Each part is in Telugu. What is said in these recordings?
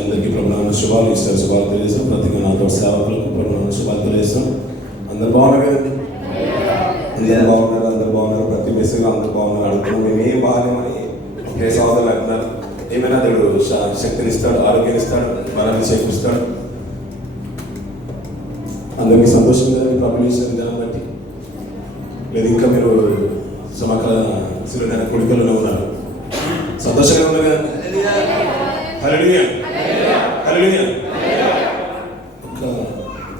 అందరికీ ప్రభునామ శుభాలు ఇస్తారు. శుభాలు తెలియజేస్తాం. ప్రతిగా నాతో సేవకులకు ప్రభునామ శుభాలు తెలియజేస్తాం. అందరు బాగున్నారు కదండి? అందరు బాగున్నారు. ప్రతి మెసేజ్లో అందరు బాగున్నారు. అడుగుతున్నాం మేము ఏం బాగాలేమని ఒకే సోదరులు అంటున్నారు. ఏమైనా దేవుడు శక్తిని ఇస్తాడు, ఆరోగ్యాన్ని ఇస్తాడు, బలాన్ని చేకూరుస్తాడు. అందరికీ సంతోషం కదండి ప్రభుత్వ విధానం బట్టి. లేదు ఇంకా మీరు సమగ్ర శిలువైన కొడుకులలో ఉన్నారు, సంతోషంగా ఉన్నారు కదా? హల్లెలూయా, హల్లెలూయా. ఒక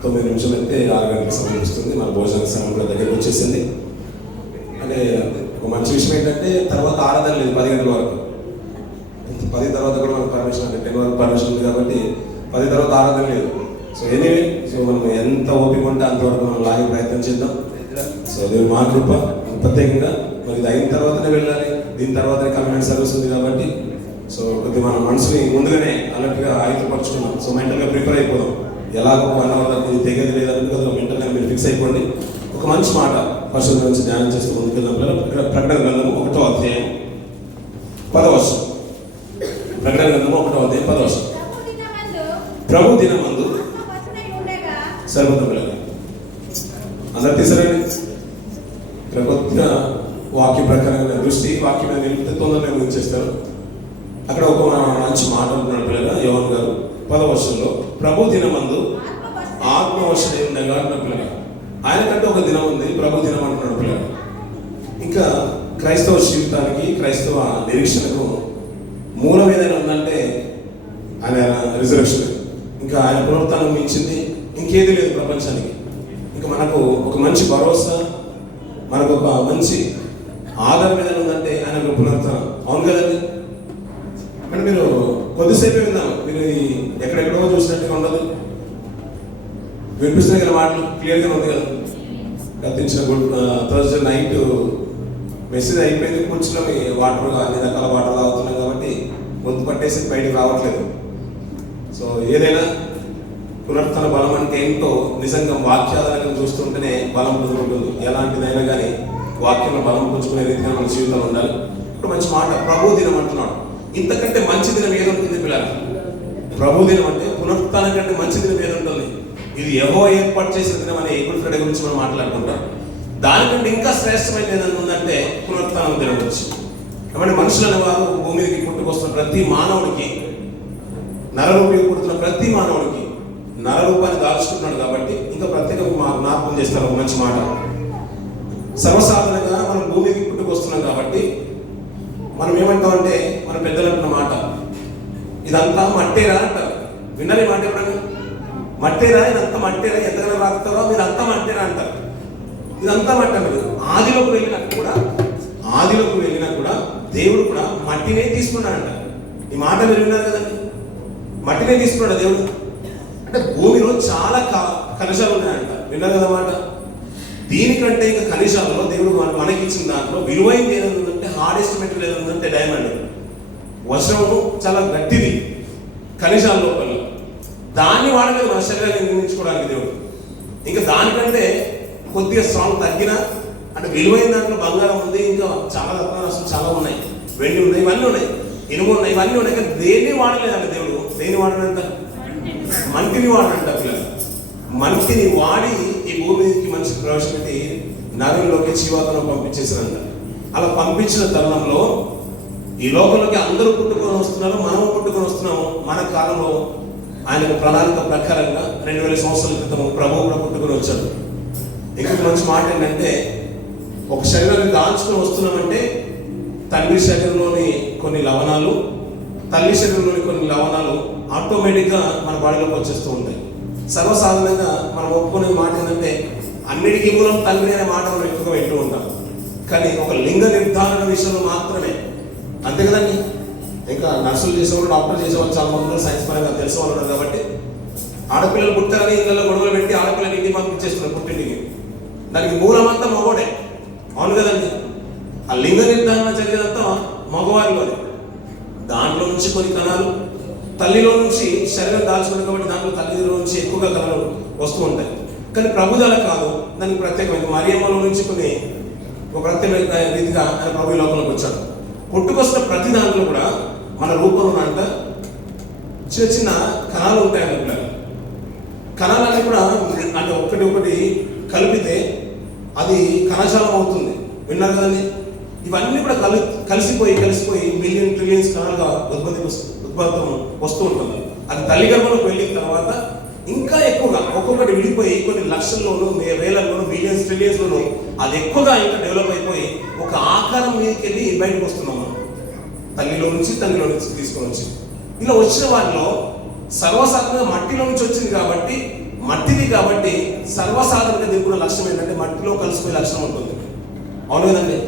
9 నిమిషాలు అయితే 6 గంటల సమయం వస్తుంది. మన భోజన సమయం కూడా దగ్గరికి వచ్చేసింది. అంటే ఒక మంచి విషయం ఏంటంటే తర్వాత ఆరాధన లేదు 10 గంటల వరకు. 10 తర్వాత కూడా మనకు పర్మిషన్ అంటే 10 వరకు పర్మిషన్ ఉంది కాబట్టి 10 తర్వాత ఆరాధన లేదు. సో ఎనీవే, సో మనం ఎంత ఓపిక ఉంటే అంతవరకు మనం లాగే ప్రయత్నం చేద్దాం. సో దేవుడు మా కృప. ప్రత్యేకంగా మరి ఇది అయిన తర్వాతనే వెళ్ళాలి, దీని తర్వాతనే కమ్యూనిటీ సర్వీస్ ఉంది కాబట్టి సో కొద్దిగా మన మనసుని ముందుగానే అలర్ట్గా ఆయుధపరచుకున్నాం. సో మెంటల్గా ప్రిపేర్ అయిపోదాం. ఎలాగో 1 అవర్ దాకా ఇది తెగేది లేదంటే కదా మెంటల్గా మీరు ఫిక్స్ అయిపోండి. ఒక మంచి మాట పరిశుద్ధ నుంచి ధ్యానం చేస్తూ ముందుకెళ్ళిన ప్రకటన గ్రంథము 1వ అధ్యాయం 10వ వచనం. ప్రకటన గ్రంథము 1వ అధ్యాయం 10వ వచనం. ప్రభు దినమందు సర్వతములుగా అందరు తీసారండి. ఇక్కడ కొద్దిగా వాక్య ప్రకారంగా దృష్టి వాక్యం మీద నిలిపితే తొందరగా ముగించేస్తారు. అక్కడ ఒక మంచి మాట ఉంటున్నాడు పిల్లగా యోహాను గారు 10వ వచనంలో ప్రభు దినమందు ఆత్మవశుడై ఉండగా అంటున్న పిల్లగా. ఆయనకంటే ఒక దినం ఉంది, ప్రభు దినం అంటున్నాడు పిల్లగా. ఇంకా క్రైస్తవ జీవితానికి క్రైస్తవ నిరీక్షణకు మూలం ఏదైనా ఉందంటే ఆయన రిజర్వేషన్. ఇంకా ఆయన పునరుత్థానం మించింది ఇంకేది లేదు ప్రపంచానికి. ఇంకా మనకు ఒక మంచి భరోసా, మనకు ఒక మంచి ఆధారం ఏదైనా ఉందంటే ఆయన పునరుత్థానం. అవును కదండి? అంటే మీరు కొద్దిసేపే విన్నాను, మీరు ఎక్కడెక్కడో చూసినట్టుగా ఉండదు. వినిపిస్తున్నాయి కదా మాటలు, క్లియర్గా ఉంది కదా. గతించిన థర్స్డే నైట్ మెసేజ్ అయిపోయింది, కూర్చున్నాం. వాటర్ అన్ని రకాల వాటర్ తాగుతున్నాం కాబట్టి గొంతు పట్టేసి బయటకు రావట్లేదు. సో ఏదైనా పునరుత్థాన బలం అంటే ఏంటో నిజంగా వాక్యాధారంగా చూస్తుంటేనే బలం పొందుకుంటుంది. ఎలాంటిదైనా కానీ వాక్యంలో బలం పుంజుకునే రీతిగా మన జీవితంలో ఉండాలి. ఇప్పుడు మంచి మాట ప్రభు దినం అంటున్నాడు. ఇంతకంటే మంచి దినం ఏదుంటుంది పిల్లలు? ప్రభు దినం అంటే పునరుత్థానం కంటే మంచి దినం ఏదుంటుంది? ఇది యెహోవా ఏర్పాటు చేసిన దినం అనే గుడ్ ఫ్రైడే గురించి మనం మాట్లాడుకుంటాం. దానికంటే ఇంకా శ్రేష్టమైన ఏదైనా ఉందంటే పునరుత్థానం దినం గురించి. కాబట్టి మనుషులనే వారు భూమి మీదకి పుట్టుకొస్తున్న ప్రతి మానవుడికి, నరరూపి పుడుతున్న ప్రతి మానవుడికి నరరూపాన్ని దాల్చుకుంటున్నాడు కాబట్టి ఇంకా ప్రత్యేకంగా జ్ఞాపకం చేస్తారు ఒక మంచి మాట. సర్వసాధారణంగా మనం భూమికి పుట్టుకొస్తున్నాం కాబట్టి మనం ఏమంటామంటే మన పెద్దలు అంటున్న మాట, ఇదంతా మట్టేరా అంటారు. విన్నది మాట ఎప్పుడన్నా? మట్టేరా, ఇదంతా మట్టేరా, ఎంతగానో రాకుతారో మీరు అంతా మట్టేరా అంటారు. ఇదంతా మట్టి అన్నారు. ఆదిలోకి వెళ్ళినా కూడా దేవుడు కూడా మట్టినే తీసుకున్నాడంట. ఈ మాట మీరు విన్నారు కదండి, మట్టినే తీసుకున్నాడు దేవుడు. అంటే భూమిలో చాలా ఖనిజాలు ఉన్నాయంట, విన్నారు కదా మాట. దీనికంటే ఇంకా ఖనిజాలలో దేవుడు మనకి ఇచ్చిన దాంట్లో విలువైంది ఏదంటే హార్డెస్ట్ మెటీరియల్ ఏదంటే డైమండ్. వజ్రము చాలా గట్టిది ఖనిజాల లోపల. దాన్ని వాడలేదు మన శరీరాన్ని నిర్మించుకోవడానికి దేవుడు. ఇంకా దానికంటే కొద్దిగా స్ట్రాంగ్ తగ్గిన అంటే విలువైన దాంట్లో బంగారం ఉంది, ఇంకా చాలా రత్నాలు చాలా ఉన్నాయి, వెండి ఉన్నాయి, ఇవన్నీ ఉన్నాయి, ఇనుము ఉన్నాయి, ఇవన్నీ ఉన్నాయి. కానీ దేన్ని వాడలేదంట దేవుడు. దేన్ని వాడనంట? మంటిని వాడంట పిల్లలు. మంటిని వాడి ఈ భూమికి మనిషికి ప్రవేశపెట్టి నగరంలోకి జీవాలను పంపించేసారంట. అలా పంపించిన తరుణంలో ఈ లోకంలోకి అందరూ పుట్టుకొని వస్తున్నారు, మనము పుట్టుకొని వస్తున్నాము. మన కాలంలో ఆయన ప్రణాళిక ప్రకారంగా 2000 సంవత్సరాల క్రితం ప్రభువు కూడా పుట్టుకొని వచ్చాడు. ఇంకొక మంచి మాట ఏంటంటే, ఒక శరీరాన్ని దాల్చుకొని వస్తున్నామంటే తండ్రి శరీరంలోని కొన్ని లవణాలు, తల్లి శరీరంలోని కొన్ని లవణాలు ఆటోమేటిక్గా మన బాడీలోకి వచ్చేస్తూ ఉంటాయి. సర్వసాధారణంగా మనం ఒప్పుకునే మాట ఏంటంటే అన్నిటికీ మూలం తండ్రి అనే మాట మనం ఎక్కువగా వింటూ ఉంటాం. కానీ ఒక లింగ నిర్ధారణ విషయంలో మాత్రమే, అంతే కదండి. ఇంకా నర్సులు చేసేవాళ్ళు, డాక్టర్ చేసేవాళ్ళు చాలా మంది సైన్స్ పరంగా తెలిసే వాళ్ళు ఉన్నారు కాబట్టి ఆడపిల్లలు పుట్టారని ఇళ్ళలో గొడవలు పెట్టి ఆడపిల్లలు ఇంటికి పంపించేస్తున్నారు పుట్టింటికి. దానికి మూలమంతా మగవాడే. అవును కదండి. ఆ లింగ నిర్ధారణ జరిగేదంతా మగవారిలోనే. దాంట్లో నుంచి కొన్ని కణాలు తల్లిలో నుంచి శరీరం దాల్చుకుంటాం కాబట్టి దాంట్లో తల్లిలో నుంచి ఎక్కువగా కణాలు వస్తూ ఉంటాయి. కానీ ప్రభుదల కాదు, దానికి ప్రత్యేకమైన మరియమ్మలో నుంచి కొన్ని ఒక ప్రత్యేక రీతిగా ఆయన ప్రభు లోకంలోకి వచ్చాడు. పుట్టుకొస్తున్న ప్రతి దాంట్లో కూడా మన రూపంలో అంట చిన్న చిన్న కణాలు ఉంటాయండి పిల్లలు. కణాలన్నీ కూడా అంటే ఒకటి ఒకటి కలిపితే అది కణజాలం అవుతుంది. విన్నారు కదండి? ఇవన్నీ కూడా కలిసిపోయి మిలియన్ ట్రిలియన్స్ కణాలుగా ఉద్భవం వస్తూ ఉంటుంది. అది తల్లి గర్భంలోకి వెళ్ళిన తర్వాత ఇంకా ఎక్కువగా ఒక్కొక్కటి విడిపోయి కొన్ని లక్షల్లోనూ వేలల్లోనూ మిలియన్స్ ట్రిలియన్స్లోనూ అది ఎక్కువగా ఇంకా డెవలప్ అయిపోయి ఒక ఆకారం మీదకి వెళ్ళి బయటకు వస్తున్నాం మనం. తల్లిలో నుంచి తీసుకొని వచ్చి ఇలా వచ్చిన వాటిలో సర్వసాధారణంగా మట్టిలో నుంచి వచ్చింది కాబట్టి సర్వసాధారణంగా దీనికి లక్ష్యం ఏంటంటే మట్టిలో కలిసిపోయే లక్షణం ఉంటుంది. అవును కదండి?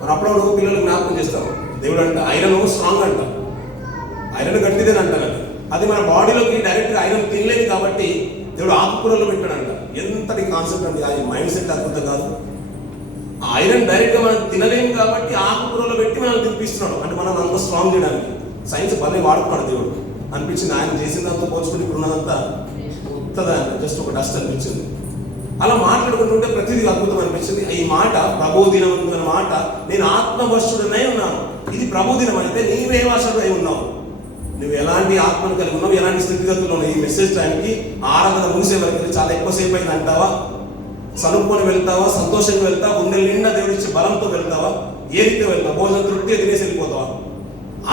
మరి అప్పుడప్పుడు పిల్లలు జ్ఞాపకం చేస్తారు, దేవుడు అంట ఐరన్ స్ట్రాంగ్ అంట, ఐరన్ గట్టిదేని అంటారంట. అది మన బాడీలోకి డైరెక్ట్గా ఐరన్ తినలేదు కాబట్టి దేవుడు ఆకుకూరలో పెట్టాడంట. ఎంతటి కాన్సెప్ట్ అండి! ఆ మైండ్ సెట్ అద్భుతం కాదు. ఆ ఐరన్ డైరెక్ట్గా మనం తినలేము కాబట్టి ఆకుకూరలో పెట్టి మనం తినిపిస్తున్నాడు. అంటే మనం అంత స్ట్రాంగ్ చేయడానికి సైన్స్ భలే వాడుతున్నాడు దేవుడు అనిపించింది. ఆయన చేసిందంతా పోల్చుకుంటే ఇప్పుడు ఉన్నదంతా ఉత్తదా జస్ట్ ఒక డస్ట్ అనిపించింది. అలా మాట్లాడుకుంటుంటే ప్రతిదీ అద్భుతం అనిపించింది. ఈ మాట ప్రభు దినం అనే మాట, నేను ఆత్మవశుడనై ఉన్నాను. ఇది ప్రభు దినం అయితే నీవే వశుడై ఉన్నావు. నువ్వు ఎలాంటి ఆత్మను కలిగి ఉన్నావు, ఎలాంటి స్థితిగతుల్లో ఈ మెసేజ్ టైంకి ఆరాధన ముగిసే వరకు చాలా ఎక్కువసేపు అయింది అంటావా, సనుక్కొని వెళ్తావా, సంతోషంగా వెళ్తావా, గుండెల నిండా దేవుడి ఇచ్చే బలంతో వెళ్తావా, ఏ రీతి వెళ్తావా, భోజనం తృప్తిగా తినేసి వెళ్ళిపోతావా?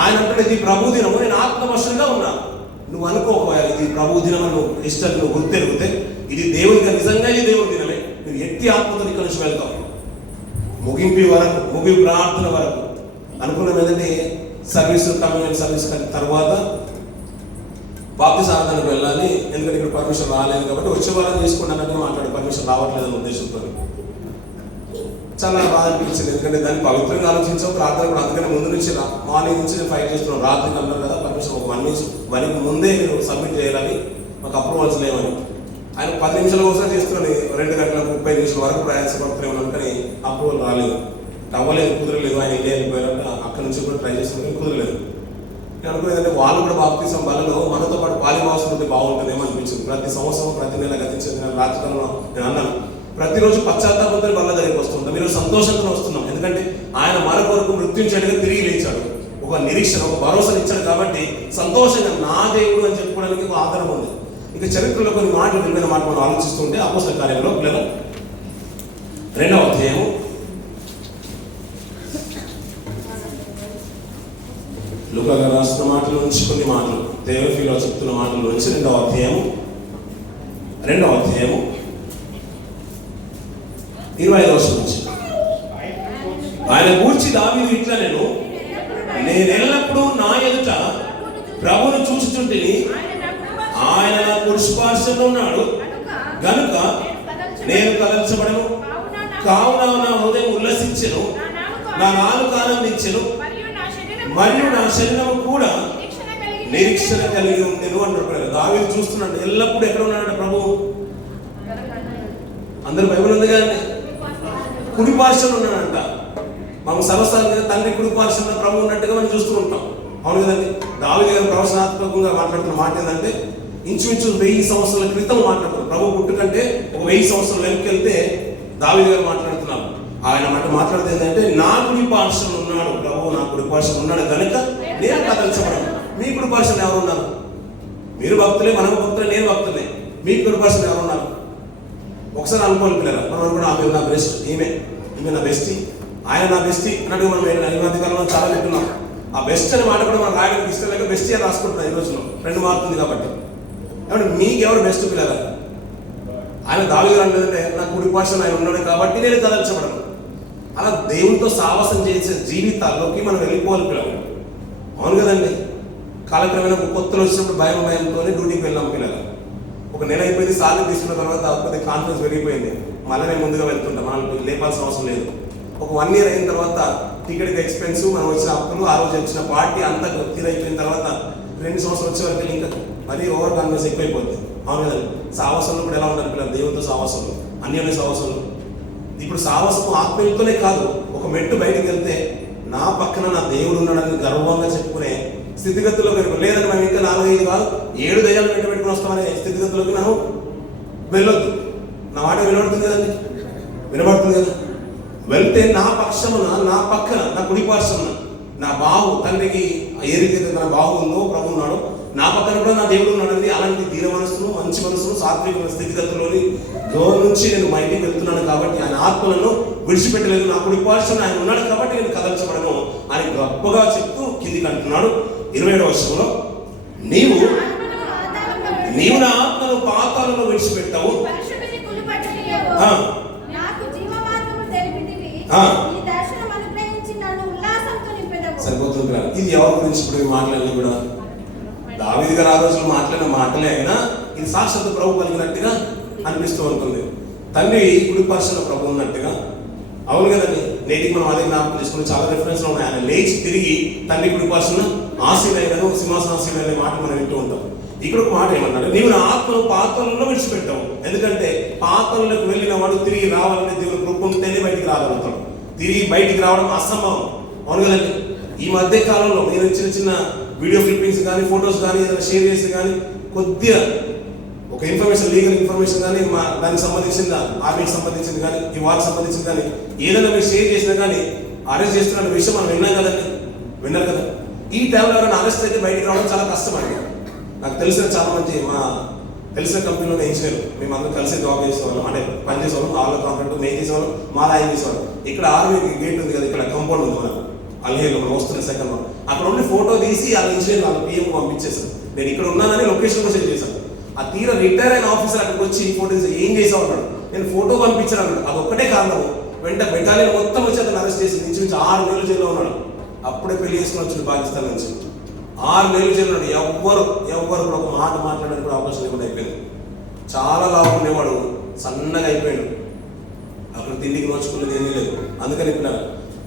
ఆయన అంటే ఇది ప్రభు దినము, నేను ఆత్మవశంగా ఉన్నా. నువ్వు అనుకోకపోయా ఇది ప్రభు దినం అని నువ్వు ఇష్టం నువ్వు గుర్తెరిగితే ఇది దేవుడిగా నిజంగా ఇది దేవుడి దినమే. నువ్వు ఎట్టి ఆత్మతో ఇక్కడ నుంచి వెళ్తావు. ముగింపు ప్రార్థన వరకు అనుకున్నాం ఏదంటే సర్వీస్ కమ్యూనిటీ సర్వీస్ తర్వాత బాప్తిస్మ ఆరాధనకు వెళ్ళాలి. ఎందుకంటే ఇక్కడ పర్మిషన్ రాలేదు కాబట్టి వచ్చే వాళ్ళని తీసుకుంటానని మాట్లాడే పర్మిషన్ రావట్లేదు అనే ఉద్దేశంతో చాలా బాధ అనిపించింది. ఎందుకంటే దాన్ని పవిత్రంగా ఆలోచించాం ప్రార్థన కూడా. అందుకని ముందు నుంచి మార్నింగ్ నుంచి నేను ఫైట్ చేస్తున్నాం. రాత్రికి అన్నారు కదా పర్మిషన్ ఒక 1 వీక్ ముందే మీరు సబ్మిట్ చేయాలని, మాకు అప్రూవల్స్ లేవని. ఆయన 10 నిమిషాల కోసం చేస్తున్నాను. 2 గంటల 30 నిమిషాల వరకు ప్రయాసపడుతున్నాను కానీ అప్రూవల్ రాలేదు, అవ్వలేదు, కుదరలేదు. ఆయన ఇండియా వెళ్ళిపోయారంటే అక్కడి నుంచి కూడా ట్రై చేస్తున్నాను, కుదరలేదు. నేను అనుకునేదంటే వాళ్ళు కూడా బాప్తిసం వాళ్ళలో మనతో పాటు పాలిభావసం ఉంటే బాగుంటుందేమో అనిపించింది. ప్రతి సంవత్సరం ప్రతి నెల గతించింది. నేను రాత్రికాలంలో నేను అన్నాను ప్రతిరోజు పశ్చాత్తాపంతో వాళ్ళ దగ్గరికి వస్తుంటాం. మీరు సంతోషంగా వస్తున్నాం. ఎందుకంటే ఆయన మన కొరకు మృత్యుంచడిగా తిరిగి లేచాడు. ఒక నిరీక్షణ, ఒక భరోసాను ఇచ్చాడు కాబట్టి సంతోషంగా నా దేవుడు అని చెప్పుకోవడానికి ఒక ఆధారం ఉంది. ఇక చరిత్రలో కొన్ని మాటలు విలువైన మాట మనం ఆలోచిస్తుంటే అపోస్తల కార్యంలో పిల్లలు 2వ అధ్యాయము లూకా గారు రాసిన మాటల నుంచి కొన్ని మాటలు, దేవఫీలో చెప్తున్న మాటల నుంచి 2వ అధ్యాయము 25వ వచనం నుంచి ఆయన గూర్చి దావీదు ఇట్లా నేను ఎల్లప్పుడూ నా ఎదుట ప్రభువును చూచుచుంటిని, ఆయన నా కుడిపార్శ్వమున ఉన్నాడు గనుక నేను కదల్చబడను. కావున నా హృదయం ఉల్లసించెను, నా నాలుక ఆనందించెను, మరియు నా శరీరము కూడా నిరీక్షణ కలిగి ఉండెను అంటారు. దావీదు చూస్తున్నాడు ఎల్లప్పుడూ ఎక్కడ ఉన్నాడంటే ప్రభువు. అందరూ బైబిల్ ఉంది కదండి, కుడి పార్శ్వమున ఉన్నాడంట. మనం సర్వసాధారణంగా తండ్రి కుడి పార్శ్వమున ప్రభు ఉన్నట్టుగా మనం చూస్తూ ఉంటాం. అవును కదండి? దావీదు గారు ప్రవచనాత్మకంగా మాట్లాడుతున్న మాట ఏంటంటే ఇంచుమించు 1000 సంవత్సరాల క్రితం మాట్లాడుతున్నారు. ప్రభు పుట్టుకంటే ఒక 1000 సంవత్సరాలు వెనక్కి దావీదు గారు మాట్లాడుతున్నారు. ఆయన మాట్లాడితే ఏంటంటే నా కుడి పార్శ్వమున ఉన్నాడు ప్రభు, నా కుడి పార్శ్వమున ఉన్నాడు కనుక నేను కదల్చబడను. మీ కుడి పార్శ్వమున ఎవరు ఉన్నారు? మీరు భక్తులే, మనం భక్తులే, నేను భక్తులే. మీ కుడి పార్శ్వమున ఎవరు ఉన్నారు? ఒకసారి అనుకోవాలి పిల్లలు. మనం కూడా ఆమె నా బెస్ట్, ఈమె నా బెస్టీ, ఆయన నా బెస్టీ అన్నట్టుగా మనం ఈ మధ్య కాలంలో చాలా వింటున్నాం. ఆ బెస్ట్ అనే మాట కూడా మనం రాయడానికి ఇష్టం లేక బెస్టీ అని రాసుకుంటున్నాం. ఈ రోజులో ఫ్రెండ్ మారుతుంది కాబట్టి. కాబట్టి మీకు ఎవరు బెస్ట్ పిల్లలు? ఆయన దావీదు అంటే నా కుడి పార్శ్వమున ఆయన ఉన్నాడు కాబట్టి నేను కదల్చబడను. అలా దేవునితో సావాసం చేసే జీవితాల్లోకి మనం వెళ్ళిపోవాలి పిల్లలు. అవును కదండి? కాలక్రమేణా కొత్తలు వచ్చినప్పుడు భయంతో డ్యూటీకి వెళ్ళాం పిల్లలు. ఒక నెల అయిపోయింది, సార్లు తీసుకున్న తర్వాత కొద్దిగా కాన్ఫిడెన్స్ పెరిగిపోయింది. మళ్ళీ నేను ముందుగా వెళ్తుంటాం, మనం లేపాల్సిన అవసరం లేదు. ఒక 1 year అయిన తర్వాత టికెట్కి ఎక్స్పెన్స్, మనం వచ్చిన అప్పులు, ఆ రోజు వచ్చిన పార్టీ అంతా తీరైపోయిన తర్వాత 2 సంవత్సరాలు వచ్చే వరకు ఇంకా మరీ ఓవర్ కాన్ఫిడెన్స్ ఎక్కువైపోతుంది. అవును కదండి? సావాసంలో కూడా ఎలా ఉండాలి పిల్లలు? దేవునితో సావాసంలో, అన్యోన్య సావాసంలో. ఇప్పుడు సావాసం ఆత్మీయులతోనే కాదు, ఒక మెట్టు బయటకు వెళ్తే నా పక్కన నా దేవుడు ఉన్నాడని గర్వంగా చెప్పుకునే స్థితిగతుల్లోకి లేదని మనం ఇంకా 4-5 కాదు 7 దయ్యాలు పెట్టుకుని వస్తామనే స్థితిగతుల్లోకి మనం వెళ్ళొద్దు. నా మాట వినబడుతుంది కదండి? వినబడుతుంది కదా? వెళ్తే నా పక్షమున, నా పక్కన, నా కుడి పార్శ్వమున నా బాహు, తండ్రికి ఏ రీతి నా బాహు ఉందో ప్రభు ఉన్నాడు, నా పక్కన కూడా నా దేవుడు ఉన్నాడండి. అలాంటి దీన మనసును, మంచి మనసును, సాత్విక స్థితిగతుల్లోని నుంచి నేను బయటికి వెళ్తున్నాను కాబట్టి ఆయన ఆత్మలను విడిచిపెట్టలేదు. నా కుడి పార్శ్వన ఆయన ఉన్నాడు కాబట్టి నేను కదల్చబడను అని గొప్పగా చెప్తూ కిందికి అంటున్నాడు 27వ వచనంలో, నీవు నా ఆత్మను పాతాళంలో విడిచిపెట్టావు, సరిపోతుంది. ఇది ఎవరి గురించి ఇప్పుడు మాట్లాడినా కూడా దావీదు గారు ఆ రోజులు మాట్లాడిన మాటలే అయినా ఇది సాక్షాత్తు ప్రభు కలిగినట్టుగా అనిపిస్తూ ఉంటుంది. తండ్రి కుడి పార్శ్వన ప్రభు ఉన్నట్టుగా. అవును కదండి, నేటికి మనం అదే జ్ఞాపకం చేసుకుని చాలా రిఫరెన్స్ ఉన్నాయి. ఆయన లేచి తిరిగి తండ్రి కుడి పార్శ్వన ఆశీర్వాదను సింహాసనాశీర్వాదం అనే మాట మనం వింటూ ఉంటాం. ఇక్కడ ఒక మాట ఏమన్నాడు, నీవు నా ఆత్మను పాతాళంలో విడిచిపెట్టావు. ఎందుకంటే పాతాళంలోకి వెళ్ళిన వాడు తిరిగి రావాలంటే దేవుని కృప ఉంటేనే బయటికి రాగలుగుతాడు. తిరిగి బయటికి రావడం అసంభవం. అవును కదండి. ఈ మధ్య కాలంలో నేను చిన్న చిన్న వీడియో క్లిప్పింగ్స్ కానీ ఫొటోస్ కానీ ఏదైనా షేర్ చేసి కానీ కొద్దిగా ఒక ఇన్ఫర్మేషన్, లీగల్ ఇన్ఫర్మేషన్ కానీ దానికి సంబంధించింది, ఆర్మీకి సంబంధించింది కానీ ఈ వారికి సంబంధించింది కానీ ఏదైనా మీరు షేర్ చేసినా కానీ అరెస్ట్ చేస్తున్న విషయం మనం విన్నాం కదండి, విన్నారు కదా. ఈ టైంలో ఎవరైనా అరెస్ట్ అయితే బయటికి రావడం చాలా కష్టం అండి. నాకు తెలిసిన చాలా మంది మా తెలిసిన కంపెనీలో ఇంజనీర్ మేము అందరూ కలిసి జాబ్ చేసేవాళ్ళం, అంటే పని చేసేవాళ్ళం. వాళ్ళ కాంట్రాక్ట్ మేము చేసేవాళ్ళం, మా ఆయన చేసేవాళ్ళం. ఇక్కడ ఆర్మీ గేట్ ఉంది కదా, ఇక్కడ కంపౌండ్ ఉంది మనకు అల్హేలో మనం వస్తున్న సెకండ్ వన్. అక్కడ ఉండి ఫోటో తీసి వాళ్ళ ఇంజనీర్ వాళ్ళ పిఎం పంపించేసాను. నేను ఇక్కడ ఉన్నానని లొకేషన్ కూడా షేర్ చేశాను. ఆ తీరా రిటైర్ అయిన ఆఫీసర్ అక్కడికి వచ్చి ఫోటో తీసి ఏం చేసావు అన్నాడు. నేను ఫోటో పంపించాను అన్నాడు. అది ఒక్కటే కారణం, వెంట బెటాలియన్ మొత్తం వచ్చి అతను అరెస్ట్ చేసి నుంచి 6 నెలలు జైల్లో ఉన్నాడు. అప్పుడే పెళ్లి చేసుకుని వచ్చాడు పాకిస్తాన్ నుంచి. 6 నెలలు జైలు ఉన్నాడు. ఎవ్వరు కూడా ఒక మాట మాట్లాడడానికి కూడా అవకాశం లేకుండా అయిపోయింది. చాలా లాభం ఉండేవాడు, సన్నగా అయిపోయాడు. అక్కడ తిండికి నోచుకునేది ఏమీ లేదు. అందుకని ఇప్పుడు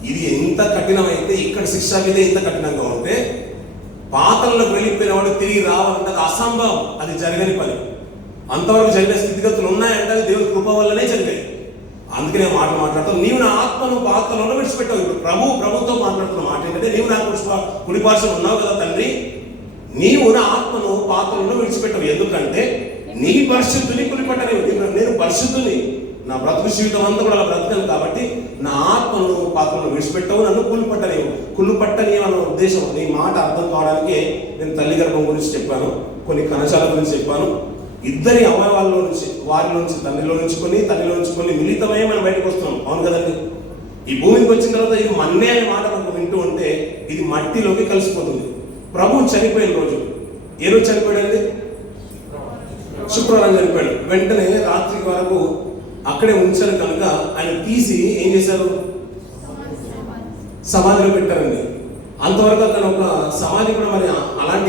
ఇది ఎంత కఠినమైతే ఇక్కడ శిక్ష మీద ఎంత కఠినంగా ఉంటే పాత్రలకు వెళ్ళిపోయిన వాడు తిరిగి రావాలంటే అది అసంభవం, అది జరగని పని. అంతవరకు జరిగిన స్థితిగతులు ఉన్నాయంటే అది దేవుని కృప వల్లనే జరిగాయి. అందుకనే మాట్లాడతాం, నీవు నా ఆత్మను పాత్రలో విడిచిపెట్టావు. ఇప్పుడు ప్రభుతో మాట్లాడుతున్న మాట ఏంటంటే, నీవు నా కుడి పార్శ్వన ఉన్నావు కదా తండ్రి, నీవు నా ఆత్మను పాత్రలో విడిచిపెట్టావు. ఎందుకంటే నీ పరిశుద్ధుని కులిపట్టని, నేను పరిశుద్ధుని, నా బ్రతుకు జీవితం అంతా కూడా అలా బ్రతకను కాబట్టి నా ఆత్మను పాత్రలో విడిచిపెట్టావు, నన్ను కుళ్ళుపట్టని అన్న ఉద్దేశం. నీ మాట అర్థం కావడానికి నేను తల్లి గర్భం గురించి చెప్పాను, కొన్ని కణజాల గురించి చెప్పాను. ఇద్దరి అవయవాల్లో నుంచి, వారిలో నుంచి, తల్లిలో నుంచి కొన్ని మిళితమై మనం బయటకు వస్తున్నాం. అవును కదండి. ఈ భూమికి వచ్చిన తర్వాత ఇది మన్నే అనే మాట మనకు వింటూ ఉంటే ఇది మట్టిలోకి కలిసిపోతుంది. ప్రభు చనిపోయిన రోజు, ఏ రోజు చనిపోయాడండి? శుక్రవారం చనిపోయాడు. వెంటనే రాత్రి వరకు అక్కడే ఉంచారు కనుక ఆయన తీసి ఏం చేశారు? సమాధిలో పెట్టారండి. అంతవరకు అతను ఒక సమాధి కూడా మరి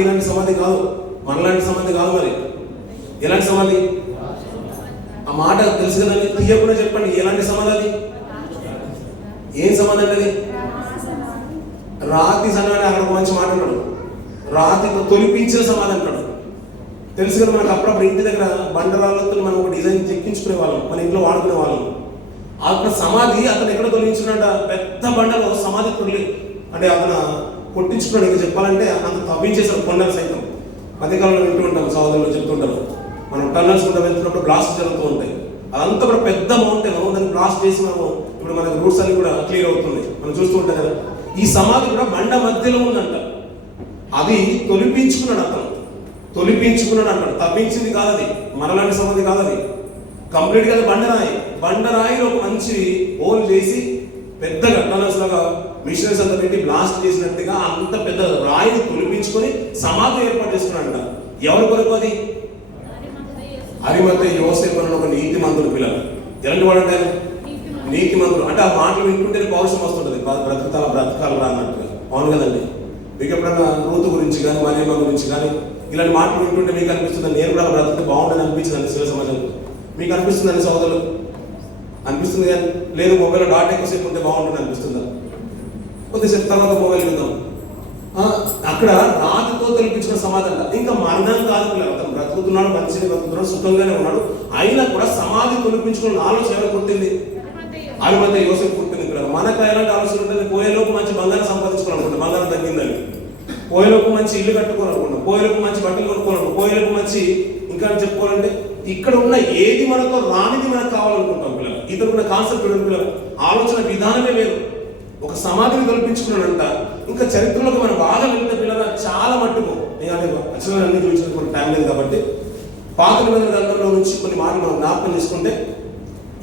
ఇలాంటి సమాధి కాదు, మనలాంటి సమాధి కాదు. మరి ఎలాంటి సమాధి? ఆ మాట తెలుసు కదండి, తీయకుండా చెప్పండి. ఎలాంటి సమాధి అది? ఏం సమాధి అంటే అది? రాతి సమాధి. అక్కడ ఒక మంచి మాట అన్నాడు, రాతితో తొలిపించిన సమాధి అంటాడు. తెలుసు కదా మనకు. అప్పుడప్పుడు ఇంటి దగ్గర బండరాళ్ళతో మనం ఒక డిజైన్ చెక్కించుకునే వాళ్ళం, మన ఇంట్లో వాడుకునే వాళ్ళం. అక్కడ సమాధి అతను ఎక్కడ తొలగించుకున్నాడ? పెద్ద బండలో సమాధి అంటే అతను కొట్టించుకున్నాడు. ఇంకా చెప్పాలంటే అంత తవ్వించేశాడు కొండలు సైతం. మధ్యకాలంలో వింటూ ఉంటాం, సోదరులు చెప్తుంటారు, మనం టన్నల్స్ కూడా వెళ్తున్నప్పుడు బ్లాస్ట్ జరుగుతూ ఉంటాయి. అదంతా కూడా పెద్ద మౌంటైన్, దాన్ని బ్లాస్ట్ చేసి మనము ఇప్పుడు మనకు రూట్స్ అన్ని కూడా క్లియర్ అవుతుంది, మనం చూస్తూ ఉంటాం కదా. ఈ సమాధి కూడా బండ మధ్యలో ఉందంట. అది తొలిపించుకున్నాడు అన్నాడు. తవ్వించింది కాదు అది, మనలాంటి సమాధి కాదు అది. కంప్లీట్ గా బండరాయిలో ఒక మంచి హోల్ చేసి పెద్దగా టనల్స్ లాగా మిషనరీస్ అంతా పెట్టి బ్లాస్ట్ చేసినట్టుగా అంత పెద్ద రాయిని తొలిపించుకొని సమాధి ఏర్పాటు చేసుకున్నాడంట. ఎవరి కొరకు అది? అరిమత్తయి యోసేపు అన్న ఒక నీతిమంతుడు పిల్లలు. ఎలాంటి వాడు అంటే నీతిమంతుడు. అంటే ఆ మాటలు వింటుంటే పౌరుషం వస్తుంటుంది, బ్రతకాలు రా అన్నట్టుగా. అవును కదండి. మీకు ఎప్పుడన్నా రూతు గురించి కానీ మరియమ్మ గురించి కానీ ఇలాంటి మాటలు వింటుంటే మీకు అనిపిస్తుంది, నేను కూడా బ్రతికితే బాగుండని అనిపించింది శివ సమాజంలో. మీకు అనిపిస్తుందండి సోదరులు? అనిపిస్తుంది కానీ లేదు, మొబైల్లో డాటా ఎక్కువసేపు ఉంటే బాగుంటుంది అనిపిస్తుందా? కొద్దిసేపు తర్వాత మొబైల్ చూద్దాం. అక్కడ రాతితో తొలిపించిన సమాధి అంట. ఇంకా మరణం కాదు పిల్లలు, అతను బ్రతుకుతున్నాడు, మంచిగా బ్రతుకుతున్నాడు, సుఖంగానే ఉన్నాడు. అయినా కూడా సమాధి తొలిపించుకున్న ఆలోచన ఎవరు పుట్టింది? అరిమత్తయి యోసేపు పుట్టింది పిల్లలు. మనకు ఎలాంటి ఆలోచన ఉంటుంది? పోయేలోపు మంచి బంగారం సంపాదించుకోవాలనుకుంటాం, బంగారం తగ్గిందని. పోయేలోపు మంచి ఇల్లు కట్టుకోవాలనుకుంటాం, పోయేలోపు మంచి బట్టలు కొనుక్కోవాలనుకుంటాం, పోయేలోపు మంచి ఇంకా చెప్పుకోవాలంటే ఇక్కడ ఉన్న ఏది మనతో రానిది మనకు కావాలనుకుంటాం పిల్లలు. ఇతరున్న కాన్సెప్ట్ పిల్లలు, ఆలోచన విధానమే వేరు. ఒక సమాధిని కల్పించుకున్నాడంట. ఇంకా చరిత్రలోకి మనం బాగా వెళ్తే పిల్లలు చాలా మట్టుకు ఎందుకంటే అక్షరాలు అన్ని చూపించిన కొన్ని టైం లేదు కాబట్టి పాత నిబంధన గ్రంథంలో నుంచి కొన్ని మాటలు మనం జ్ఞాపకం చేసుకుంటే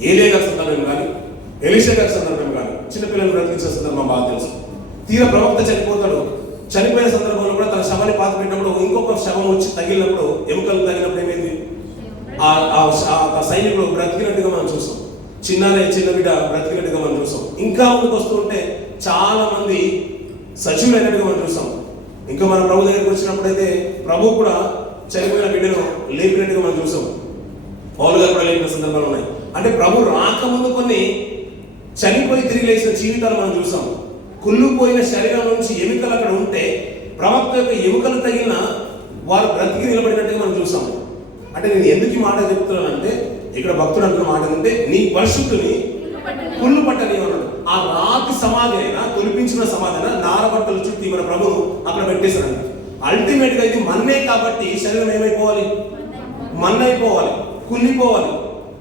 ఏలియా గారి సందర్భం కానీ ఎలీషా గారి సందర్భం కానీ చిన్నపిల్లలు బ్రతికించిన సందర్భం బాగా తెలుసు. తీర ప్రవక్త చనిపోతాడు, చనిపోయిన సందర్భంలో కూడా తన శవాన్ని పాత పెట్టినప్పుడు ఇంకొక శవం వచ్చి తగిలినప్పుడు ఎముకలు తగినప్పుడు ఏమైంది, ఆ సైనికుడు బ్రతికినట్టుగా మనం చూస్తాం. చిన్న బిడ్డ బ్రతికినట్టుగా మనం చూస్తాం. ఇంకా ముందుకు వస్తూ ఉంటే చాలా మంది సజీవులైనట్టుగా మనం చూస్తాం. ఇంకా మన ప్రభు దగ్గరికి వచ్చినప్పుడు అయితే ప్రభు కూడా చనిపోయిన బిడ్డను లేపినట్టుగా మనం చూసాం. పౌలు గారు కూడా లేపిన సందర్భాలు ఉన్నాయి. అంటే ప్రభు రాకముందు కొన్ని చనిపోయి తిరిగి లేచిన జీవితాలు మనం చూసాం. కుళ్ళిపోయిన శరీరం నుంచి ఎముకలు అక్కడ ఉంటే ప్రవక్త యొక్క ఎముకలు తగిలిన వారు బ్రతికి నిలబడినట్టుగా మనం చూసాం. అంటే నేను ఎందుకు ఈ మాట చెప్తున్నానంటే ఇక్కడ భక్తుడు అంటున్న మాట ఏంటంటే నీ పరిశుద్ధుని కుళ్ళు పట్టని అన్నాడు. ఆ రాతి సమాధి అయినా తొలిపించిన సమాధి అయినా నారబట్టలు చుట్టి మన ప్రభువు అక్కడ పెట్టేశారండి. అల్టిమేట్ గా ఇది మన్నే కాబట్టి శరీరం ఏమైపోవాలి, మన్నైపోవాలి, కుళ్ళిపోవాలి.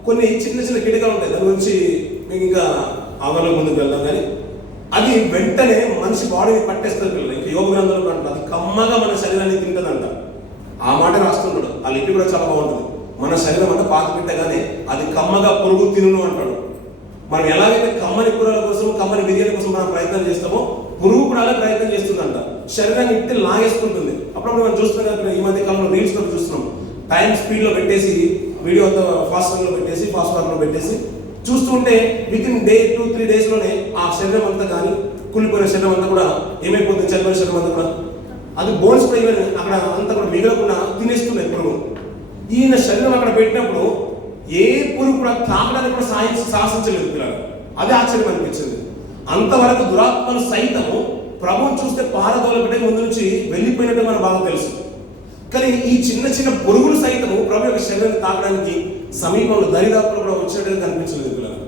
కొన్ని చిన్న చిన్న కిటికలు ఉంటాయి, దాని గురించి మీకు ఇంకా అవగాహన ముందుకు వెళ్దాం. కానీ అది వెంటనే మనిషి బాడీని పట్టేస్తుంది పిల్లలు. ఇంకా యోగ గ్రంథంలో అంట అది కమ్మగా మన శరీరాన్ని తింటదంట. ఆ మాట రాస్తుంటాడు. ఆ లిపి కూడా చాలా బాగుంటుంది. మన శరీరం అంతా పాత పెట్టగానే అది కమ్మగా పురుగు తినును అంటాడు. మనం ఎలాగైతే కమ్మని కూరల కోసం కమ్మని బిర్యానీ కోసం మనం ప్రయత్నం చేస్తామో పురుగు కూడా అలా ప్రయత్నం చేస్తుందంట. శరీరాన్ని ఇట్టి లాగేసుకుంటుంది. అప్పుడప్పుడు మనం చూస్తున్నాం కదా, ఈ మధ్య కాలంలో రీల్స్ కూడా చూస్తున్నాం. టైం స్పీడ్ లో పెట్టేసి వీడియో అంతా ఫాస్ట్ లో పెట్టేసి ఫాస్ట్ ఫార్వర్డ్ లో పెట్టేసి చూస్తుంటే విత్ ఇన్ 2-3 days లోనే ఆ శరీరం అంతా కానీ కుళ్ళిపోయిన శరీరం అంతా కూడా ఏమైపోతుంది, చనిపోయిన శరీరం అంతా కూడా అది బోన్స్ కూడా అక్కడ అంతా కూడా మిగలకుండా తినేస్తున్నాయి పురుగు. ఈయన శరీరం అక్కడ పెట్టినప్పుడు ఏ పురుగు కూడా తాకడానికి కూడా సాహసించలేదు పిల్లలు. అది ఆశ్చర్యం అనిపించింది. అంతవరకు దురాత్మలు సైతము ప్రభువుని చూస్తే పారదోలపడే ముందు నుంచి వెళ్ళిపోయినట్టు మనకు బాగా తెలుసు. కానీ ఈ చిన్న చిన్న పురుగులు సైతము ప్రభు యొక్క శరీరాన్ని తాకడానికి సమీపంలో దరిదాపులు కూడా వచ్చినట్టుగా కనిపించలేదు పిల్లలు.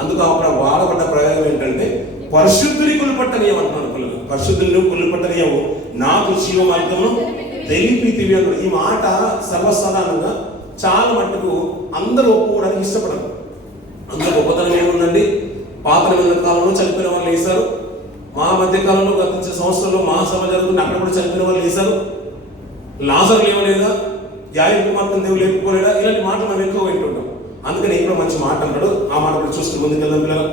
అందుకు అప్పుడు వాడబడ్డ ప్రయోగం ఏంటంటే పరిశుద్ధుని కుళ్ళపట్టనీయం అంటున్నాను పిల్లలు. పరిశుద్ధులను కుళ్ళపట్టనీయము నాకు జీవ మార్గము తెలిపితివి అన్నాడు. ఈ మాట సర్వసాధారణంగా చాలా మట్టుకు అందరూ ఒప్పుకోవడానికి ఇష్టపడరు. అందులో గొప్పతనం ఏముందండి, పాత నిబంధన కాలంలో చనిపోయిన వాళ్ళు వేశారు, మా మధ్య కాలంలో గత సంవత్సరంలో మహాసభ జరుగుతుంది, అక్కడ కూడా చనిపోయిన వాళ్ళు వేశారు, లాజరు లేవలేదా, యాయి కుమార్తె దేవుడు లేకపోలేదా, ఇలాంటి మాటలు మనం ఎక్కువ వింటుంటాం. అందుకని ఇక్కడ మంచి మాట అన్నాడు. ఆ మాట కూడా చూసుకుని ముందుకు వెళ్దాం పిల్లలు.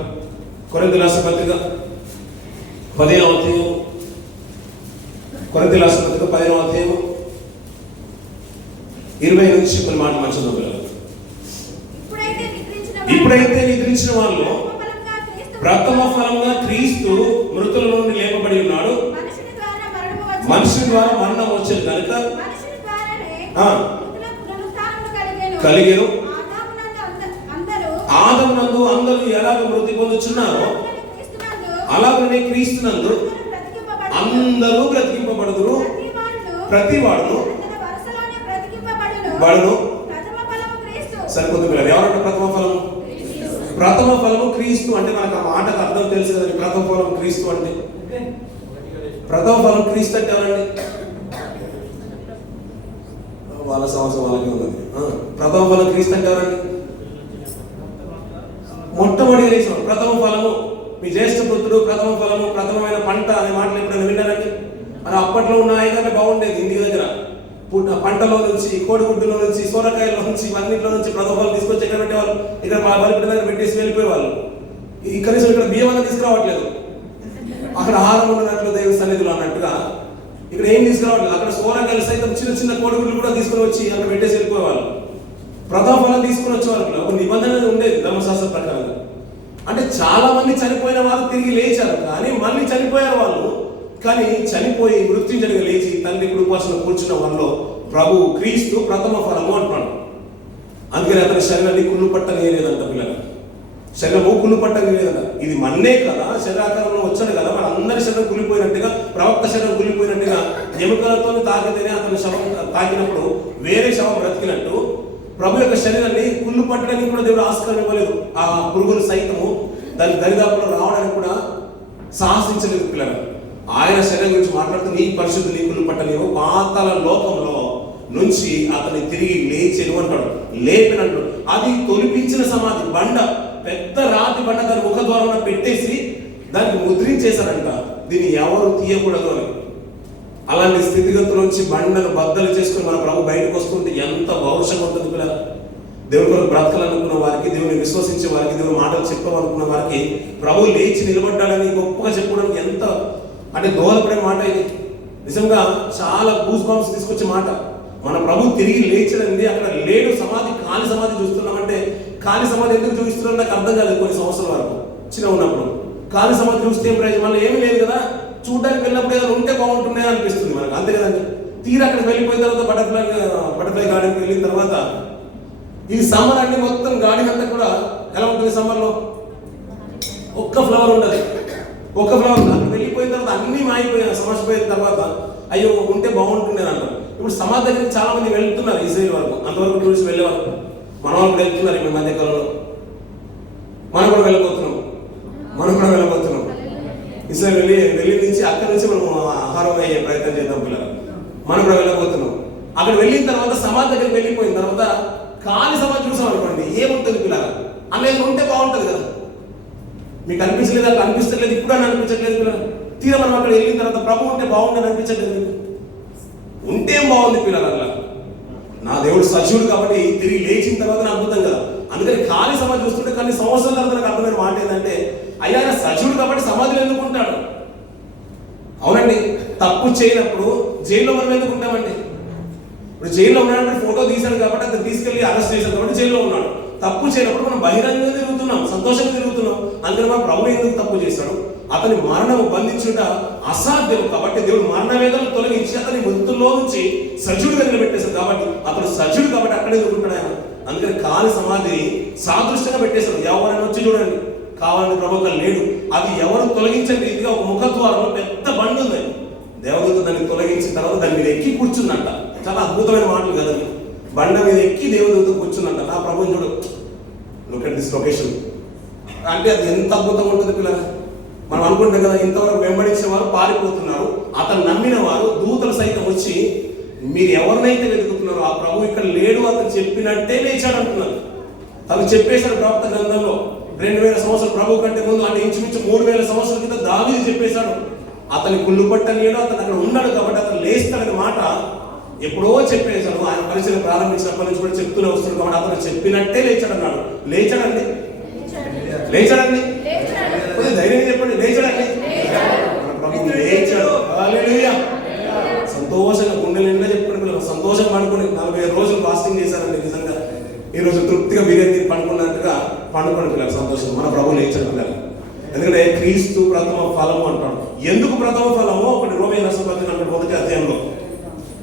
కొరింథీయుల రాసిన పత్రిక 15వ అధ్యాయం, కొరింథీయుల రాసిన పత్రిక 15వ అధ్యాయం 20 నుంచి కొన్ని మాటలు మంచిది పిల్లలు. ఇప్పుడైతే నిద్రించిన వాళ్ళు ప్రథమ ఫలంగా క్రీస్తు మృతుల నుండి లేపబడి ఉన్నాడు, మనుషుని ద్వారా మరణం వచ్చేది కనుక కలిగేను. ఆదమునందు అందరూ ఎలాగ మృతి పొందుచున్నారో అలాగనే క్రీస్తునందు అందరూ బ్రతికింపబడుదురు. ప్రతి వాడును సరిపోతుంది పిల్లలు. ఎవరంటే ప్రథమ ఫలము? ప్రథమ ఫలము క్రీస్తు. అంటే మనకు ఆ మాటకు అర్థం తెలుసు కదండి. ప్రథమ ఫలం క్రీస్తు అంటే, ప్రథమ ఫలం క్రీస్తు అంటే ఎవరండి? వాళ్ళ సంవత్సరం వాళ్ళకే ఉన్నది. ప్రథమ ఫలం క్రీస్తు అంటే ఎవరండి? మొట్టమొదటి లేచిన ప్రథమ ఫలము, మీ జ్యేష్ఠ పుత్రుడు ప్రథమ ఫలము, ప్రథమమైన పంట అనే మాటలు ఎప్పుడైనా విన్నారండి? అని అప్పట్లో ఉన్న ఆయననే బాగుండేది. ఇంటి దగ్గర పంటలో నుంచి, కోడిగుడ్డులో నుంచి, సోరకాయలో నుంచి, అన్నింటిలో నుంచి ప్రథమ ఫలం తీసుకొచ్చి ఎక్కడ పెట్టేవాళ్ళు? ఇక్కడ బలిపీఠం దగ్గర పెట్టేసి వెళ్ళిపోయేవాళ్ళు. ఈ కనీసం ఇక్కడ బియ్యం అన్న తీసుకురావట్లేదు. అక్కడ ఆహారం ఉన్నట్లు దేవుని సన్నిధిలో అన్నట్టుగా ఇక్కడ ఏం తీసుకురావట్లేదు. అక్కడ సోరకాయలు సైతం చిన్న చిన్న కోడిగుడ్లు కూడా తీసుకుని వచ్చి అక్కడ పెట్టేసి వెళ్ళిపోయేవాళ్ళు. ప్రథమ ఫలం తీసుకుని వచ్చేవాళ్ళు. ఒక నిబంధన ఉండేది ధర్మశాస్త్ర ప్రకారంగా. అంటే చాలా మంది చనిపోయిన వాళ్ళు తిరిగి లేచారు, కానీ మళ్ళీ చనిపోయారు వాళ్ళు. కానీ చనిపోయి మృత్యుంజనిగా లేచి తండ్రి కుడిపార్శ్వన కూర్చున్న వాళ్ళలో ప్రభు క్రీస్తు ప్రథమ ఫలము అంటున్నాడు. అందుకని అతని శరీరాన్ని కుళ్ళు పట్టనేలేదంట పిల్లలు. శరీరము కుళ్ళు పట్టనేలేదంట. ఇది మన్నే కదా, శరీరాకారంలో వచ్చాడు కదా, మన అందరి శరీరం కులిపోయినట్టుగా, ప్రవక్త శరీరం కులిపోయినట్టుగా ఎముకలతో తాకితేనే అతని శవం తాకినప్పుడు వేరే శవం బ్రతికినట్టు ప్రభు యొక్క శరీరాన్ని కుళ్ళు పట్టడానికి కూడా దేవుడు ఆస్కారం ఇవ్వలేదు. ఆ పురుగులు సైతము దాని దరిదాపులో రావడానికి కూడా సాహసించలేదు పిల్లలు. ఆయన శరీరం గురించి మాట్లాడుతూ నీ పరిశుద్ధి నీ కుళ్ళు పట్టలేవు, పాతాళ లోకంలో నుంచి అతన్ని తిరిగి లేచెను అంటాడు. లేపినట్టు అది తొలిపించిన సమాధి బండ, పెద్ద రాతి బండ దాని ముఖ ద్వారంలో పెట్టేసి దాన్ని ముద్రించేశారంట. దీన్ని ఎవరు తీయకూడదు అని. అలాంటి స్థితిగతుల నుంచి బండను బద్దలు చేసుకుని మన ప్రభు బయటకు వస్తుంటే ఎంత పౌరుషంగా ఉంటుంది పిల్లలు. దేవుని కొరకు బ్రతకాలనుకున్న వారికి, దేవుని విశ్వసించే వారికి, దేవుని మాటలు చెప్పాలనుకున్న వారికి ప్రభు లేచి నిలబడ్డాడని గొప్పగా చెప్పుకోవడానికి ఎంత అంటే దోహదపడే మాట ఇది. నిజంగా చాలా గూస్ బంప్స్ తీసుకొచ్చే మాట. మన ప్రభు తిరిగి లేచడండి. అక్కడ లేడు, సమాధి, ఖాళీ సమాధి చూస్తున్నామంటే ఖాళీ సమాధి ఎందుకు చూపిస్తున్నారో నాకు అర్థం కాలేదు కొన్ని సంవత్సరాల వరకు చిన్న ఉన్నప్పుడు. ఖాళీ సమాధి చూస్తే ఏం ప్రయోజనం, మళ్ళీ ఏమీ లేదు కదా, చూడడానికి వెళ్ళినప్పుడు ఏదైనా ఉంటే బాగుంటుండే అనిపిస్తుంది మనకు, అంతే కదండి. తీరా అక్కడికి వెళ్ళిపోయిన తర్వాత బటర్ఫ్లై గార్డెన్కి వెళ్ళిన తర్వాత ఈ సమ్మర్ అన్ని మొత్తం గార్డెన్ అంతా కూడా ఎలా ఉంటుంది, సమ్మర్లో ఒక్క ఫ్లవర్ ఉండదు, ఒక్క ఫ్లవర్. అక్కడ వెళ్ళిపోయిన తర్వాత అన్ని మాయిపోయిన సమస్యపోయిన తర్వాత అయ్యో ఉంటే బాగుంటుండే అంటారు. ఇప్పుడు సమాధి దగ్గరికి చాలా మంది వెళ్తున్నారు ఇజ్రాయెల్ వరకు, అంతవరకు టూరిస్ట్ వెళ్ళే వరకు మన వాళ్ళు వెళ్తున్నారు. ఇప్పుడు మధ్యకాలంలో మనం కూడా వెళ్ళబోతున్నాం ఇజ్రాయెల్ వెళ్ళి నుంచి అక్కడి నుంచి మనం ఆహారం అయ్యే ప్రయత్నం చేద్దాం పిల్లలు. మనం కూడా వెళ్ళబోతున్నాం. అక్కడ వెళ్ళిన తర్వాత సమాధి దగ్గరికి వెళ్ళిపోయిన తర్వాత ఖాళీ సమాధి చూసాం అనుకోండి, ఏముంటుంది పిల్లలు, అనేది ఉంటే బాగుంటుంది కదా. మీకు అనిపించలేదు, అట్లా అనిపిస్తలేదు, ఇప్పుడు అని అనిపించట్లేదు పిల్లలు. తీరా మనం అక్కడ వెళ్ళిన తర్వాత ప్రభు ఉంటే బాగుండని అనిపించట్లేదు, ఉంటే బాగుంది పిల్లలు. అలా నా దేవుడు సజీవుడు కాబట్టి తిరిగి లేచిన తర్వాత నాకు అద్భుతం కదా. అందుకని ఖాళీ సమాధి చూస్తుంటే కానీ సంవత్సరాల తర్వాత నాకు అర్థమైన మాట ఏంటంటే, అయ్యా ఆయన సజీవుడు కాబట్టి సమాధిలో ఎందుకు ఉంటాడు? అవునండి, తప్పు చేయనప్పుడు జైల్లో మనం ఎందుకు ఉంటామండి? ఇప్పుడు జైల్లో ఉన్నాడంటే ఫోటో తీశాడు కాబట్టి అతను తీసుకెళ్లి అరెస్ట్ చేశాడు కాబట్టి జైల్లో ఉన్నాడు. తప్పు చేయనప్పుడు మనం బహిరంగంగా తిరుగుతున్నాం, సంతోషంగా తిరుగుతున్నాం. అందుకని మన ప్రభు ఎందుకు తప్పు చేశాడు? అతని మరణము బంధించుట అసాధ్యం కాబట్టి దేవుడు మరణ వేదనలు తొలగించి అతని మృతుల్లో నుంచి సజీవుడిగా నిలబెట్టేశాడు. కాబట్టి అతను సజీవుడు కాబట్టి అక్కడే దొరుకుతాడు ఆయన. అందుకని ఖాళీ సమాధి సాదృష్టంగా పెట్టేశాడు. ఎవరైనా వచ్చి చూడండి, కావాలని ప్రభు లేడు, అది ఎవరు తొలగించని రీతిగా ఒక ముఖద్వారంలో పెద్ద బండి ఉంది. దేవదూత దాన్ని తొలగించిన తర్వాత దాని మీద ఎక్కి కూర్చుందంట. చాలా అద్భుతమైన మాటలు కదా. బండ మీద ఎక్కి దేవదూత కూర్చుందంట. నా ప్రభుని చూడు, లుక్ అట్ దిస్ లొకేషన్ అంటే అది ఎంత అద్భుతంగా ఉంటుంది పిల్లలు. మనం అనుకుంటాం కదా, ఇంతవరకు వెంబడించిన వారు పారిపోతున్నారు, అతను నమ్మిన వారు దూతలు సైతం వచ్చి మీరు ఎవరినైతే వెతుకుతున్నారో ఆ ప్రభు ఇక్కడ లేడు, అతను చెప్పినట్టే లేచాడు అంటున్నారు. తను చెప్పేశాడు ప్రవక్త గ్రంథంలో. 2000 సంవత్సరాలు ప్రభు కంటే ముందు, అంటే ఇంచుమించు 3000 సంవత్సరాల క్రితం దావీదు చెప్పేశాడు. అతని కుళ్ళు పట్టలేడు, అతను అక్కడ ఉన్నాడు కాబట్టి అతను లేస్తాడనే మాట ఎప్పుడో చెప్పేశాడు. ఆయన పరిచయం ప్రారంభించినప్పటి నుంచి కూడా చెప్తూనే వస్తున్నాడు కాబట్టి అతను చెప్పినట్టే లేచాడు అన్నాడు. లేచాడండి, లేచాడండి, ధైర్యం చెప్పండి, లేచాడండి. ప్రభు లేచాడు. హల్లెలూయా. సంతోషంగా గుండె నిండా చెప్పుకుని సంతోషం పడుకుని 40 రోజులు ఫాస్టింగ్ చేశారండి. నిజంగా ఈ రోజు తృప్తిగా బిర్యానీ పడుకున్నట్టుగా పండుకోండి పిల్లలు, సంతోషం. మన ప్రభు లేచాడు పిల్లలు. ఎందుకంటే క్రీస్తు ప్రథమ ఫలము అంటాడు. ఎందుకు ప్రథమ ఫలము? ఒకటి రోమీయుల రాసిన పత్రిక మొదటి అధ్యాయంలో,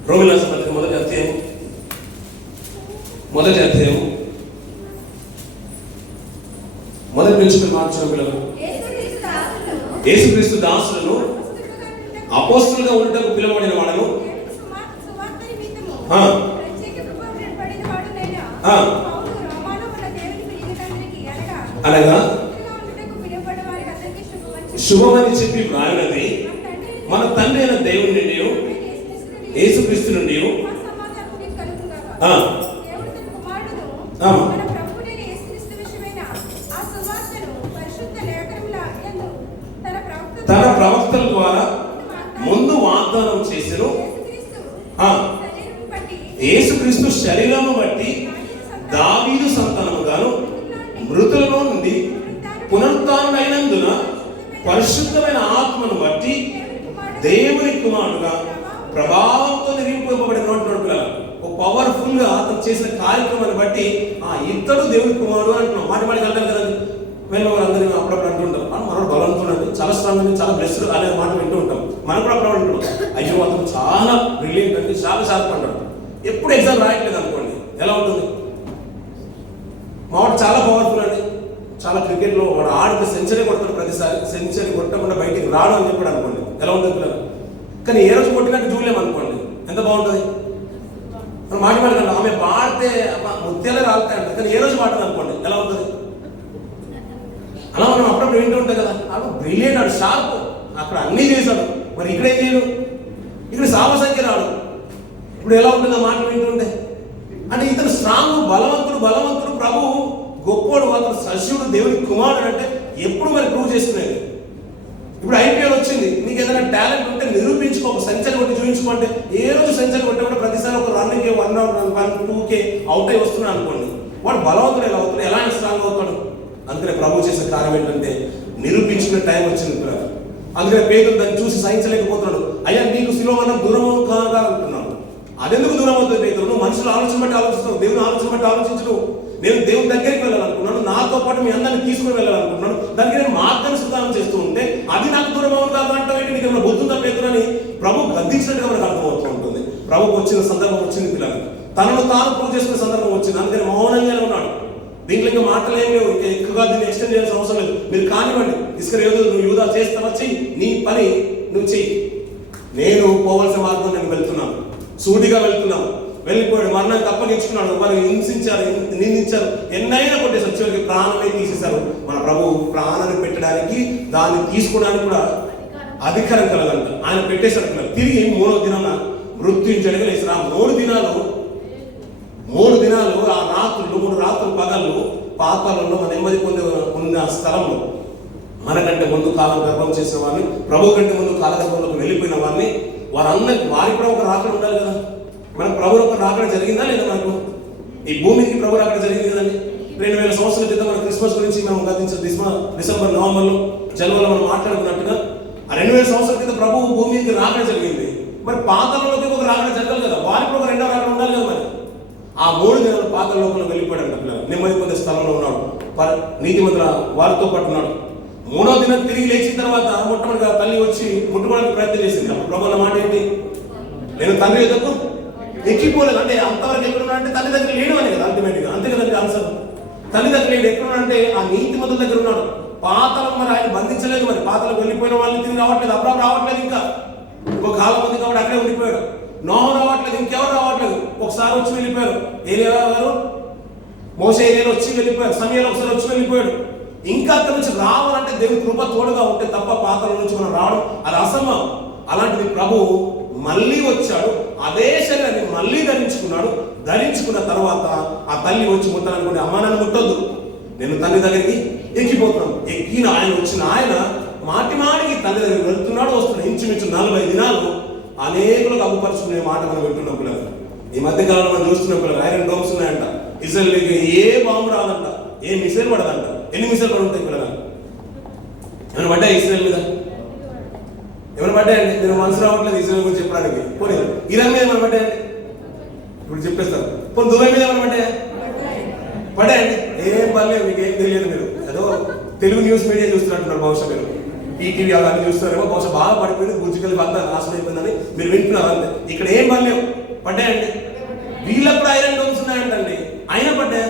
రోమీయుల రాసిన పత్రిక మొదటి అధ్యాయం మొదటి నుంచి మార్చిన పిల్లలు, యేసుక్రీస్తు దాసులను అపోస్తలుగా ఉండటకు పిలువబడిన వాళ్ళను అనగా శుభమని చెప్పి వ్రాయినది మన తండ్రి అయిన దేవుని నుండి యేసుక్రీస్తు నుండి తన ప్రవక్తల ద్వారా ముందు వాగ్దానం చేసెను. యేసుక్రీస్తు శరీరము బట్టి దావీదు సంతానము గాను మృతులలో నుండి పునరుత్థానుడైనందున పరిశుద్ధమైన ఆత్మను బట్టి దేవుని కుమారుడుగా ప్రభావంతో నిరూపింపబడిన ఒక పవర్ఫుల్ గా అతను చేసిన కార్యక్రమాన్ని బట్టి ఇతడు దేవుని కుమారుడు అంటున్నాం. మాటి అంటారు కదండి, వెళ్ళవాళ్ళందరూ అప్పుడప్పుడు అంటుంటారు, మనోడు బలవంతుడు, చాలా స్ట్రాంగ్ అండి, చాలా బ్లెస్డ్ అనే మాట వింటూ ఉంటాం. మనం కూడా అప్పుడు అంటున్నాం, అయ్యో అతను చాలా బ్రిలియంట్ అండి, చాలా షార్ప్ అంటాడు. ఎప్పుడు ఎగ్జామ్ రాయట్లేదు అనుకోండి, ఎలా ఉంటుంది? మావాడు చాలా పవర్ఫుల్ అండి, చాలా క్రికెట్లో వాడు ఆడితే సెంచరీ కొడతాడు, ప్రతిసారి సెంచరీ కొట్టకుండా బయటికి రాడు అని చెప్పాడు అనుకోండి, ఎలా ఉంటుంది పిల్లలు? కానీ ఏ రోజు కొట్టినట్టు చూడలేమనుకోండి, ఎంత బాగుంటుంది. మనం మాట కంటే ఆమె పాడితే ముత్యాలే రాలుతాయి అంటే, కానీ ఏ రోజు పాడుతుంది అనుకోండి, ఎలా ఉంటుంది? అలా మనం అప్పుడప్పుడు వింటూ ఉంటాం కదా, ఆడు బ్రిలియంట్, ఆడు షార్ప్, అక్కడ అన్నీ చేశాడు, మరి ఇక్కడ ఏం చేయడు? ఇక్కడ సామసంఖ్య రాడు. ఇప్పుడు ఎలా ఉంటుంది ఆ మాటలు వింటుంటే? అంటే ఇతను స్ట్రాంగ్, బలవంతుడు, ప్రభు గొప్పోడు, అతను సశివుడు, దేవుని కుమారుడు అంటే ఎప్పుడు మరి ప్రూవ్ చేస్తున్నది. ఇప్పుడు IPL వచ్చింది, నీకు ఏదైనా టాలెంట్ ఉంటే నిరూపించు నిరూపించుకో, ఒక సెంచరీ కొట్టి చూపించుకోంటే ఏ రోజు సెంచరీ కొట్టే కూడా ప్రతిసారి ఒక రన్కి 1-2 అవుట్ అయి వస్తున్నాడు అనుకోండి, వాడు బలవంతుడు ఎలా అవుతాడు, ఎలా స్ట్రాంగ్ అవుతాడు? అందుకనే ప్రభు చేసే కార్యం ఏంటంటే నిరూపించుకునే టైం వచ్చింది. అందుకనే పేదలు దాన్ని చూసి సహించలేకపోతున్నాడు. అయ్యా నీకు శిలువ మరణం దూరం కాగా అంటున్నాడు. అదెందుకు దూరం అవుతుంది పేదలు? నువ్వు మనుషుల ఆలోచన బట్టి ఆలోచిస్తున్నావు, దేవుని ఆలోచన బట్టి ఆలోచించడు. నేను దేవుని దగ్గరికి వెళ్ళాలనుకున్నాను, నాతో పాటు మీ అందరిని తీసుకుని వెళ్ళాలనుకున్నాను, దానికి నేను మార్గాన్ని సిద్ధం చేస్తూ ఉంటే అది నాకు దూరం అవును కాదు అంటే నీకు ఏమైనా బుద్ధుందా పేదలని ప్రభు గద్దించినట్టుగా మనకు అర్థమవుతూ ఉంటుంది. ప్రభుకు వచ్చిన సందర్భం వచ్చింది, పిల్లలు తనను తాను ప్రూవ్ చేసుకునే సందర్భం వచ్చింది. అందుకని మౌనంగానే ఉన్నాడు. దీంట్లో ఇంకా మాటలు ఏం లేవు, ఇంకా ఎక్కువగా దీన్ని ఎక్స్టెండ్ చేయాల్సిన అవసరం లేదు. మీరు కానివ్వండి, ఇస్కరియోతు నువ్వు యూదా చేస్తావా, చెయ్యి, నీ పని నువ్వు చెయ్యి, నేను పోవలసిన మార్గం నేను వెళ్తున్నాను, సూటిగా వెళ్తున్నాను. వెళ్ళిపోయాడు, మరణానికి అప్పగించుకున్నాడు. వారు హింసించారు, నిందించారు, ఎన్నైనా కొట్టేసారు, చివరికి ప్రాణమే తీసేశారు. మన ప్రభు ప్రాణాన్ని పెట్టడానికి దాన్ని తీసుకోవడానికి కూడా అధికారం కలగంట. ఆయన పెట్టేశాడు. తిరిగి 3వ దినాన మృత్యుంచడానికి లేచారు. ఆ 3 దినాలు ఆ రాత్రులు 3 రాత్రులు పగళ్ళు పాతాళంలో మన నెమ్మది పొంది ఉన్న స్థలంలో మనకంటే ముందు కాలం గర్భం చేసిన వారిని, ప్రభు కంటే ముందు కాలగర్భంలోకి వెళ్ళిపోయిన వారిని, వారందరికి వారికి కూడా ఒక రాకడ ఉండాలి కదా. మనకు ప్రభు ఒక రాకడ జరిగిందా లేదా? మనకు ఈ భూమికి ప్రభు రాకడ జరిగింది కదండి. 2000 సంవత్సరాల క్రితం మన క్రిస్మస్ గురించి మేము గతించిన డిసెంబర్, నవంబర్లో, జనవరిలో మనం మాట్లాడుకున్నట్టుగా ఆ 2000 సంవత్సరాల క్రితం ప్రభు భూమికి రాకడ జరిగింది. మరి పాతాళంలోకి ఒక రాకడ జరగాలి కదా, వారికి ఒక 2వ రాకడ ఉండాలి కదా. మరి ఆ 3 దినాలు పాతాళ లోకంలో వెళ్ళిపోయాడు. నెమ్మది పొందే స్థలంలో ఉన్నాడు, నీతిమంతుల వారితో పాటు ఉన్నాడు. 3వ దినం తిరిగి లేచిన తర్వాత మొట్టమొదటిగా తల్లి వచ్చి ముట్టుకోవడానికి ప్రయత్నం చేసింది. అప్పుడు ప్రభు అన్న మాట ఏంటి? నేను తండ్రి ఎదుకు ఎక్కిపోలేదు. అంటే అంతవరకు ఎక్కడున్నా అంటే తల్లి దగ్గర లేడు అని కదా అల్టిమేట్గా, అంతే కదండి ఆన్సర్. తల్లి దగ్గర లేడు, ఎక్కడున్నాడంటే ఆ నీతిమంతుల దగ్గర ఉన్నాడు. పాతాళం మరి ఆయన బంధించలేదు. మరి పాతాళం వెళ్ళిపోయిన వాళ్ళని తిరిగి రావట్లేదు. అబ్రాహాము రావట్లేదు, ఇంకా ఇంకో కాలం ఉంది కాబట్టి అక్కడే ఉండిపోయాడు. నోహ రావట్లేదు, ఇంకెవరు రావట్లేదు. ఒకసారి వచ్చి వెళ్ళిపోయారు ఏలియా గారు, మోషే ఏలియాలో వచ్చి వెళ్ళిపోయారు, సమయాలు ఒకసారి వచ్చి వెళ్ళిపోయాడు. ఇంకా అక్కడి నుంచి రావాలంటే దేవుని కృప తోడుగా ఉంటే తప్ప పాతాళం నుంచి మనం రావడం అది అసంభవం. అలాంటిది ప్రభు మళ్ళీ వచ్చాడు, అదే శరీరాన్ని మళ్ళీ ధరించుకున్న తర్వాత ఆ తల్లి వచ్చి ముట్టాలనుకుంటే, అమ్మా నన్ను ముట్టొద్దు, నేను తండ్రి దగ్గరికి ఎక్కిపోతున్నాను. ఎక్కిన ఆయన వచ్చిన ఆయన మాటికి తండ్రి దగ్గరికి వెళ్తున్నాడు, వస్తున్నాడు. ఇంచుమించు 40 దినాలు అనేకులకు అగుపరుచుకునే మాట మనం వింటున్నాం పిల్లలు. ఈ మధ్య కాలంలో మనం చూస్తున్న పిల్లలు ఐరన్ డోమ్స్ ఉన్నాయంట. ఇజ్రాయెల్కి ఏ బాంబు రాదంట, ఏ మిసైల్ పడదంట. ఎన్ని మిసైల్ పడి ఉంటాయి పిల్లలు? ఏమైనా పడ్డాయి ఇజ్రాయెల్ మీద? ఏమైనా పడ్డాయండి? నేను మనసు రావట్లేదు ఇజ్రాయెల్ గురించి చెప్పడానికి. పోనీ ఇరాన్ మీద ఏమైనా పడ్డాయండి? ఇప్పుడు చెప్పేస్తారు. పోనీ దుబాయ్ మీద ఏమైనా పడ్డాయండి? ఏం పర్లేదు, మీకు ఏం తెలియదు. మీరు ఏదో తెలుగు న్యూస్ మీడియా చూస్తున్నట్టున్నారు. బహుశా మీరు ఈటీవీ అవన్నీ చూస్తున్నారేమో. బహుశా బాగా పడిపోయింది, గుజ్జుకెళ్ళి అంతా నాశనం అయిపోయిందని మీరు వింటున్నారు అంతే. ఇక్కడ ఏం పర్లేవు, పడ్డాయండి. వీళ్ళకు కూడా ఐరన్ డోమ్స్ ఉన్నాయంటండి, అయినా పడ్డాయా?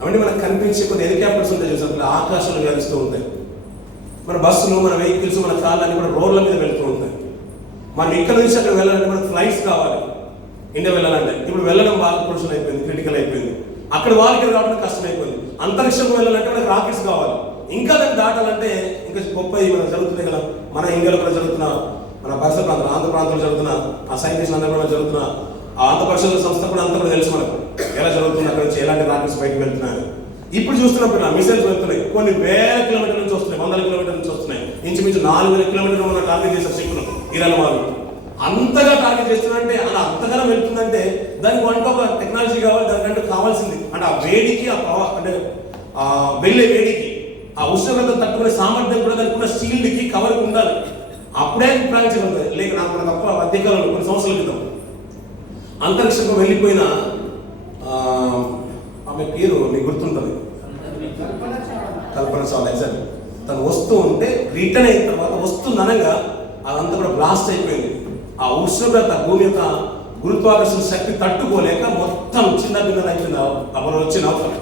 అవన్నీ మనకు కనిపించే కొన్ని హెలికాప్టర్స్ ఉంటాయి చూసారు, ఆకాశంలో వ్యాపిస్తూ ఉంటాయి. మన బస్సులు, మన వెహికల్స్, మన కార్లు అన్ని కూడా రోడ్ల మీద వెళ్తూ ఉంటాయి. మనం ఇక్కడ నుంచి అక్కడ వెళ్ళాలంటే మనకు ఫ్లైట్స్ కావాలి. ఇండియా వెళ్ళాలంటే ఇప్పుడు వెళ్ళడం బాగా క్రూషియల్ అయిపోయింది, క్రిటికల్ అయిపోయింది. అక్కడ వాళ్ళకి రావడం కష్టం అయిపోయింది. అంతరిక్షంలో వెళ్ళాలంటే మనకు రాకెట్స్ కావాలి. ఇంకా దాన్ని దాటాలంటే ఇంకా గొప్ప మనం జరుగుతున్నాయి కదా. మన ఇండియాలో కూడా జరుగుతున్న, మన పరిసర ప్రాంతాలు, ఆంధ్ర ప్రాంతంలో జరుగుతున్న ఆ సైంటిస్ట్ అందరూ కూడా జరుగుతున్న ఆ ఆంధ్ర పరిశోధన సంస్థ కూడా అంతా కూడా తెలుసు మనకు ఎలా జరుగుతుంది, అక్కడ నుంచి ఎలాంటి రాకెట్స్ బయటకు వెళ్తున్నాయి. ఇప్పుడు చూస్తున్నప్పుడు మిసైల్స్ వెళ్తున్నాయి, కొన్ని వేల కిలోమీటర్ల నుంచి వస్తున్నాయి, 100 కిలోమీటర్ల నుంచి వస్తున్నాయి. ఇంచుమించు 4000 కిలోమీటర్లు మన టార్గెట్ చేసే శక్తులు ఇరాన్ వాళ్ళు. అంతగా టార్గెట్ చేస్తున్నారంటే, అలా అంతగానో వెళ్తుందంటే దానికి వంట ఒక టెక్నాలజీ కావాలి, దానికంటే కావాల్సింది. అంటే ఆ వేడికి, అంటే ఆ వెళ్ళే వేడికి, ఆ ఉష్ణోగ్రత తట్టుకునే సామర్థ్యం కూడా దానికి ఉన్న షీల్డ్కి కవర్కి ఉండాలి. అప్పుడే ప్రయాణించగలుగుతుంది. లేక నాకు మన తప్ప మధ్యకాలంలో కొన్ని సంవత్సరాల క్రితం అంతరిక్షంలో వెళ్ళిపోయిన ఆమె పేరు మీకు గుర్తుంటుంది, కల్పన చావ్లా. ఎగ్జాక్ట్. తను వస్తూ ఉంటే రిటర్న్ అయిన తర్వాత వస్తుందనగా అదంతా కూడా బ్లాస్ట్ అయిపోయింది. ఆ ఉష్ణోగ్రత, భూమి యొక్క గురుత్వాకర్షణ శక్తి తట్టుకోలేక మొత్తం చిన్న భిన్నలు అయిపోయింది. ఎవరు వచ్చిన అవసరం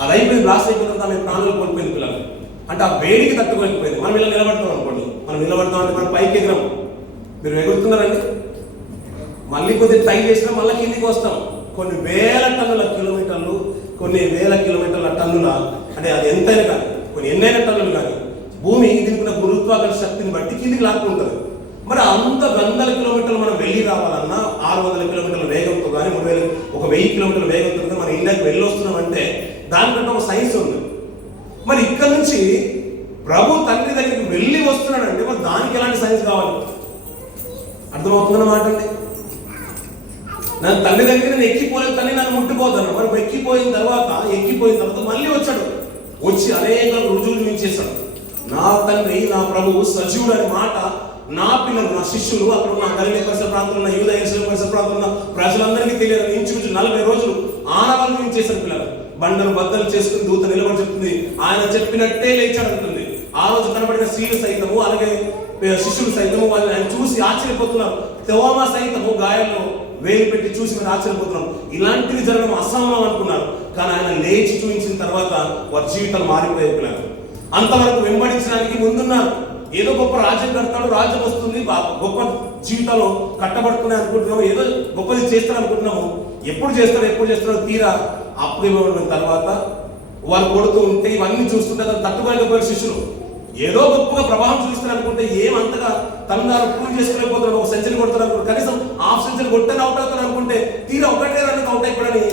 అది అయిపోయింది, బ్లాస్ట్ అయిపోయిన తర్వాత ఆమె ప్రాణాలు కోల్పోయింది పిల్లలు. అంటే ఆ వేడికి తట్టుకోలేకపోయింది. మనం ఇలా నిలబడతాం అనుకోండి, మనం నిలబడతాం అంటే మనం పైకి ఎగరం. మీరు ఎగురుతున్నారండి, మళ్ళీ కొద్దిగా ట్రై చేసినా మళ్ళీ కిందికి వస్తాం. కొన్ని వేల టన్నుల కిలోమీటర్లు, కొన్ని వేల కిలోమీటర్ల టన్నుల, అంటే అది ఎంతైనా కానీ, కొన్ని ఎన్నైనా టన్నులు కానీ భూమి దీనికి గురుత్వాకర్షణ శక్తిని బట్టి కిందికి లాక్కుంటుంది. మరి అంత 100 కిలోమీటర్లు మనం వెళ్ళి రావాలన్నా 600 కిలోమీటర్ల వేగంతో కానీ, 1000 కిలోమీటర్ల వేగంతో కానీ మనం ఇండియాకి వెళ్ళి వస్తున్నామంటే దానికంటే ఒక సైన్స్ ఉంది. మరి ఇక్కడ నుంచి ప్రభు తండ్రి దగ్గరికి వెళ్ళి వస్తున్నాడంటే మరి దానికి ఎలాంటి సైన్స్ కావాలి? అర్థమవుతుందన్నమాట అండి. నన్ను తల్లి దగ్గర నేను ఎక్కిపోలేదు, తల్లి నన్ను ముట్టిపోతాను. మరి ఎక్కిపోయిన తర్వాత మళ్ళీ వచ్చాడు. వచ్చి అనేక రుజువులు చూపించేశాడు. నా తండ్రి నా ప్రభువు సజీవుడు అనే మాట నా పిల్లలు, నా శిష్యులు, అక్కడ ఉన్న గలిలే పరిసర ప్రాంతంలో ఉన్న యూదా యెరూషలేము పరిసర ప్రాంతంలో ఉన్న ప్రజలందరికీ తెలియదు. ఇంచుమించు 40 రోజులు ఆనవాళ్ళు చూపించేశాడు. పిల్లలు బండలు బద్దలు చేసుకుని దూత నిలబడి చెప్తుంది, ఆయన చెప్పినట్టే లేచాడు అంటుంది. ఆ రోజు కనబడిన స్త్రీలు సైతము, అలాగే శిష్యులు సైతము వాళ్ళు ఆయన చూసి ఆశ్చర్యపోతున్నారు. తోమా సైతము గాయాల్లో వేలు పెట్టి చూసి మీరు ఆశ్చర్యపోతున్నారు. ఇలాంటివి జరగడం అసంభవం అనుకున్నారు. కానీ ఆయన లేచి చూపించిన తర్వాత వారి జీవితాలు మారిపోయారు. అంతవరకు వెంబడించడానికి ముందున్నారు. ఏదో గొప్ప రాజ్యం కడతాడు, రాజ్యం వస్తుంది, గొప్ప జీవితాలు కట్టబడుతున్నాయి అనుకుంటున్నాము, ఏదో గొప్పది చేస్తారు అనుకుంటున్నాము. ఎప్పుడు చేస్తారో తీరా అప్పుడు తర్వాత వారు కొడుతూ ఉంటే ఇవన్నీ చూస్తుంటే తను తట్టుకోలేకపోయారు శిష్యులు. ఏదో గొప్పగా ప్రభావం చూపిస్తారు అనుకుంటే ఏమంతగా తనదారు పూర్తి చేసుకోలేకపోతున్నాడు. ఒక సెంచరీ కొడతారు అనుకుంటే, కనీసం హాఫ్ సెంచరీ కొట్టని అవుట్ అవుతారు అనుకుంటే తీరా ఒకటే రన్కి అవుట్ అయిపోయాడని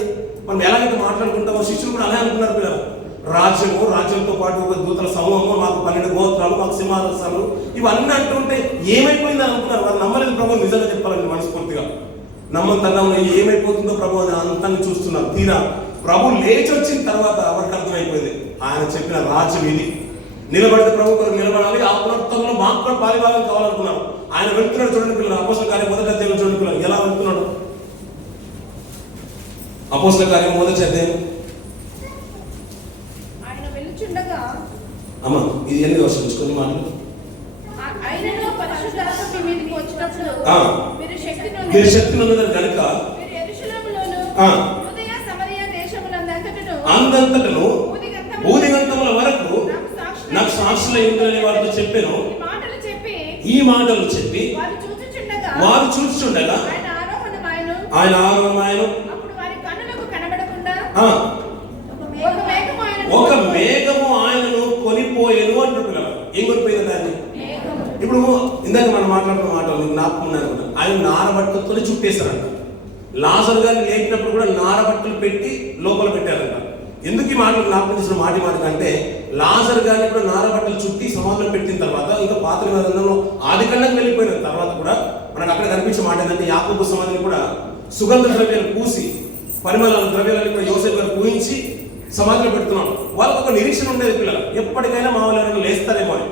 మనం ఎలాగైతే మాట్లాడుకుంటామో శిష్యులు కూడా అలాగే అనుకున్నారు. పిల్లలు రాజ్యంతో పాటు ఒక దూతల సమూహము, మాకు 12 గోత్రాలు, మాకు సింహాసనాలు, ఇవన్నీ అంటుంటే ఏమైపోయిందని అనుకున్నారు. వారు నమ్మలేదు ప్రభు. నిజంగా చెప్పాలండి, మనస్ఫూర్తిగా నమ్మంతన్నా ఏమైపోతుందో ప్రభు అని అంతాన్ని చూస్తున్నారు. తీరా ప్రభు లేచి వచ్చిన తర్వాత వారికి అర్థమైపోయింది ఆయన చెప్పిన రాజ్యం ఇది. నిలబడితే ప్రభు కొరకు నిలబడాలి, ఆ పునరుత్థానంలో మాకు కూడా పాలిభాగం కావాలనుకున్నారు. ఆయన వెళ్తున్నాడు చూడండి పిల్లలు. అపోస్తల కార్యం 1వ అధ్యాయం చూడండి పిల్లలు ఎలా వెళ్తున్నాడు. అపోస్తల కార్యం 1వ అధ్యాయం అమ్మా ఇది ఎన్ని వర్షం కొన్ని మాటలు. మీరు శక్తి ఉన్నదని కనుక అందంతటను భూదిగంతముల వరకు నాకు సాక్షుల ఉందని వారితో చెప్పాను. ఈ మాటలు చెప్పి వారు చూచుచుండగా ఆయన ఆరోహణమాయను ఒక మేఘము ఆయనను కొనిపోయేను అంటున్నారు. ఏం కొనిపోయింది దాన్ని? ఇప్పుడు ఇందాక మనం మాట్లాడుతున్న మాట జ్ఞాపకం ఉన్నాను. ఆయన నారబట్టలతో చుట్టేశారంట. లాజరు గారిని లేపినప్పుడు కూడా నారబట్టలు పెట్టి లోపల పెట్టారంట. ఎందుకు ఈ మాటలు జ్ఞాపకం చేసిన మాట అంటే లాజరు గారిని కూడా నారబట్టలు చుట్టి సమాధిలో పెట్టిన తర్వాత ఇంకా పాత నిబంధనలో ఆదికాండంకి వెళ్ళిపోయిన తర్వాత కూడా మనకు అక్కడ కనిపించే మాట ఏంటంటే యాకోబు సమాధిని కూడా సుగంధ ద్రవ్యాలు పూసి, పరిమళ ద్రవ్యాలను కూడా యోసేపు గారు పూయించి సమాధిలో పెడుతున్నాం. వాళ్ళకు ఒక నిరీక్షణ ఉండేది పిల్లలు, ఎప్పటికైనా మా వాళ్ళు లేస్తారేమో అని.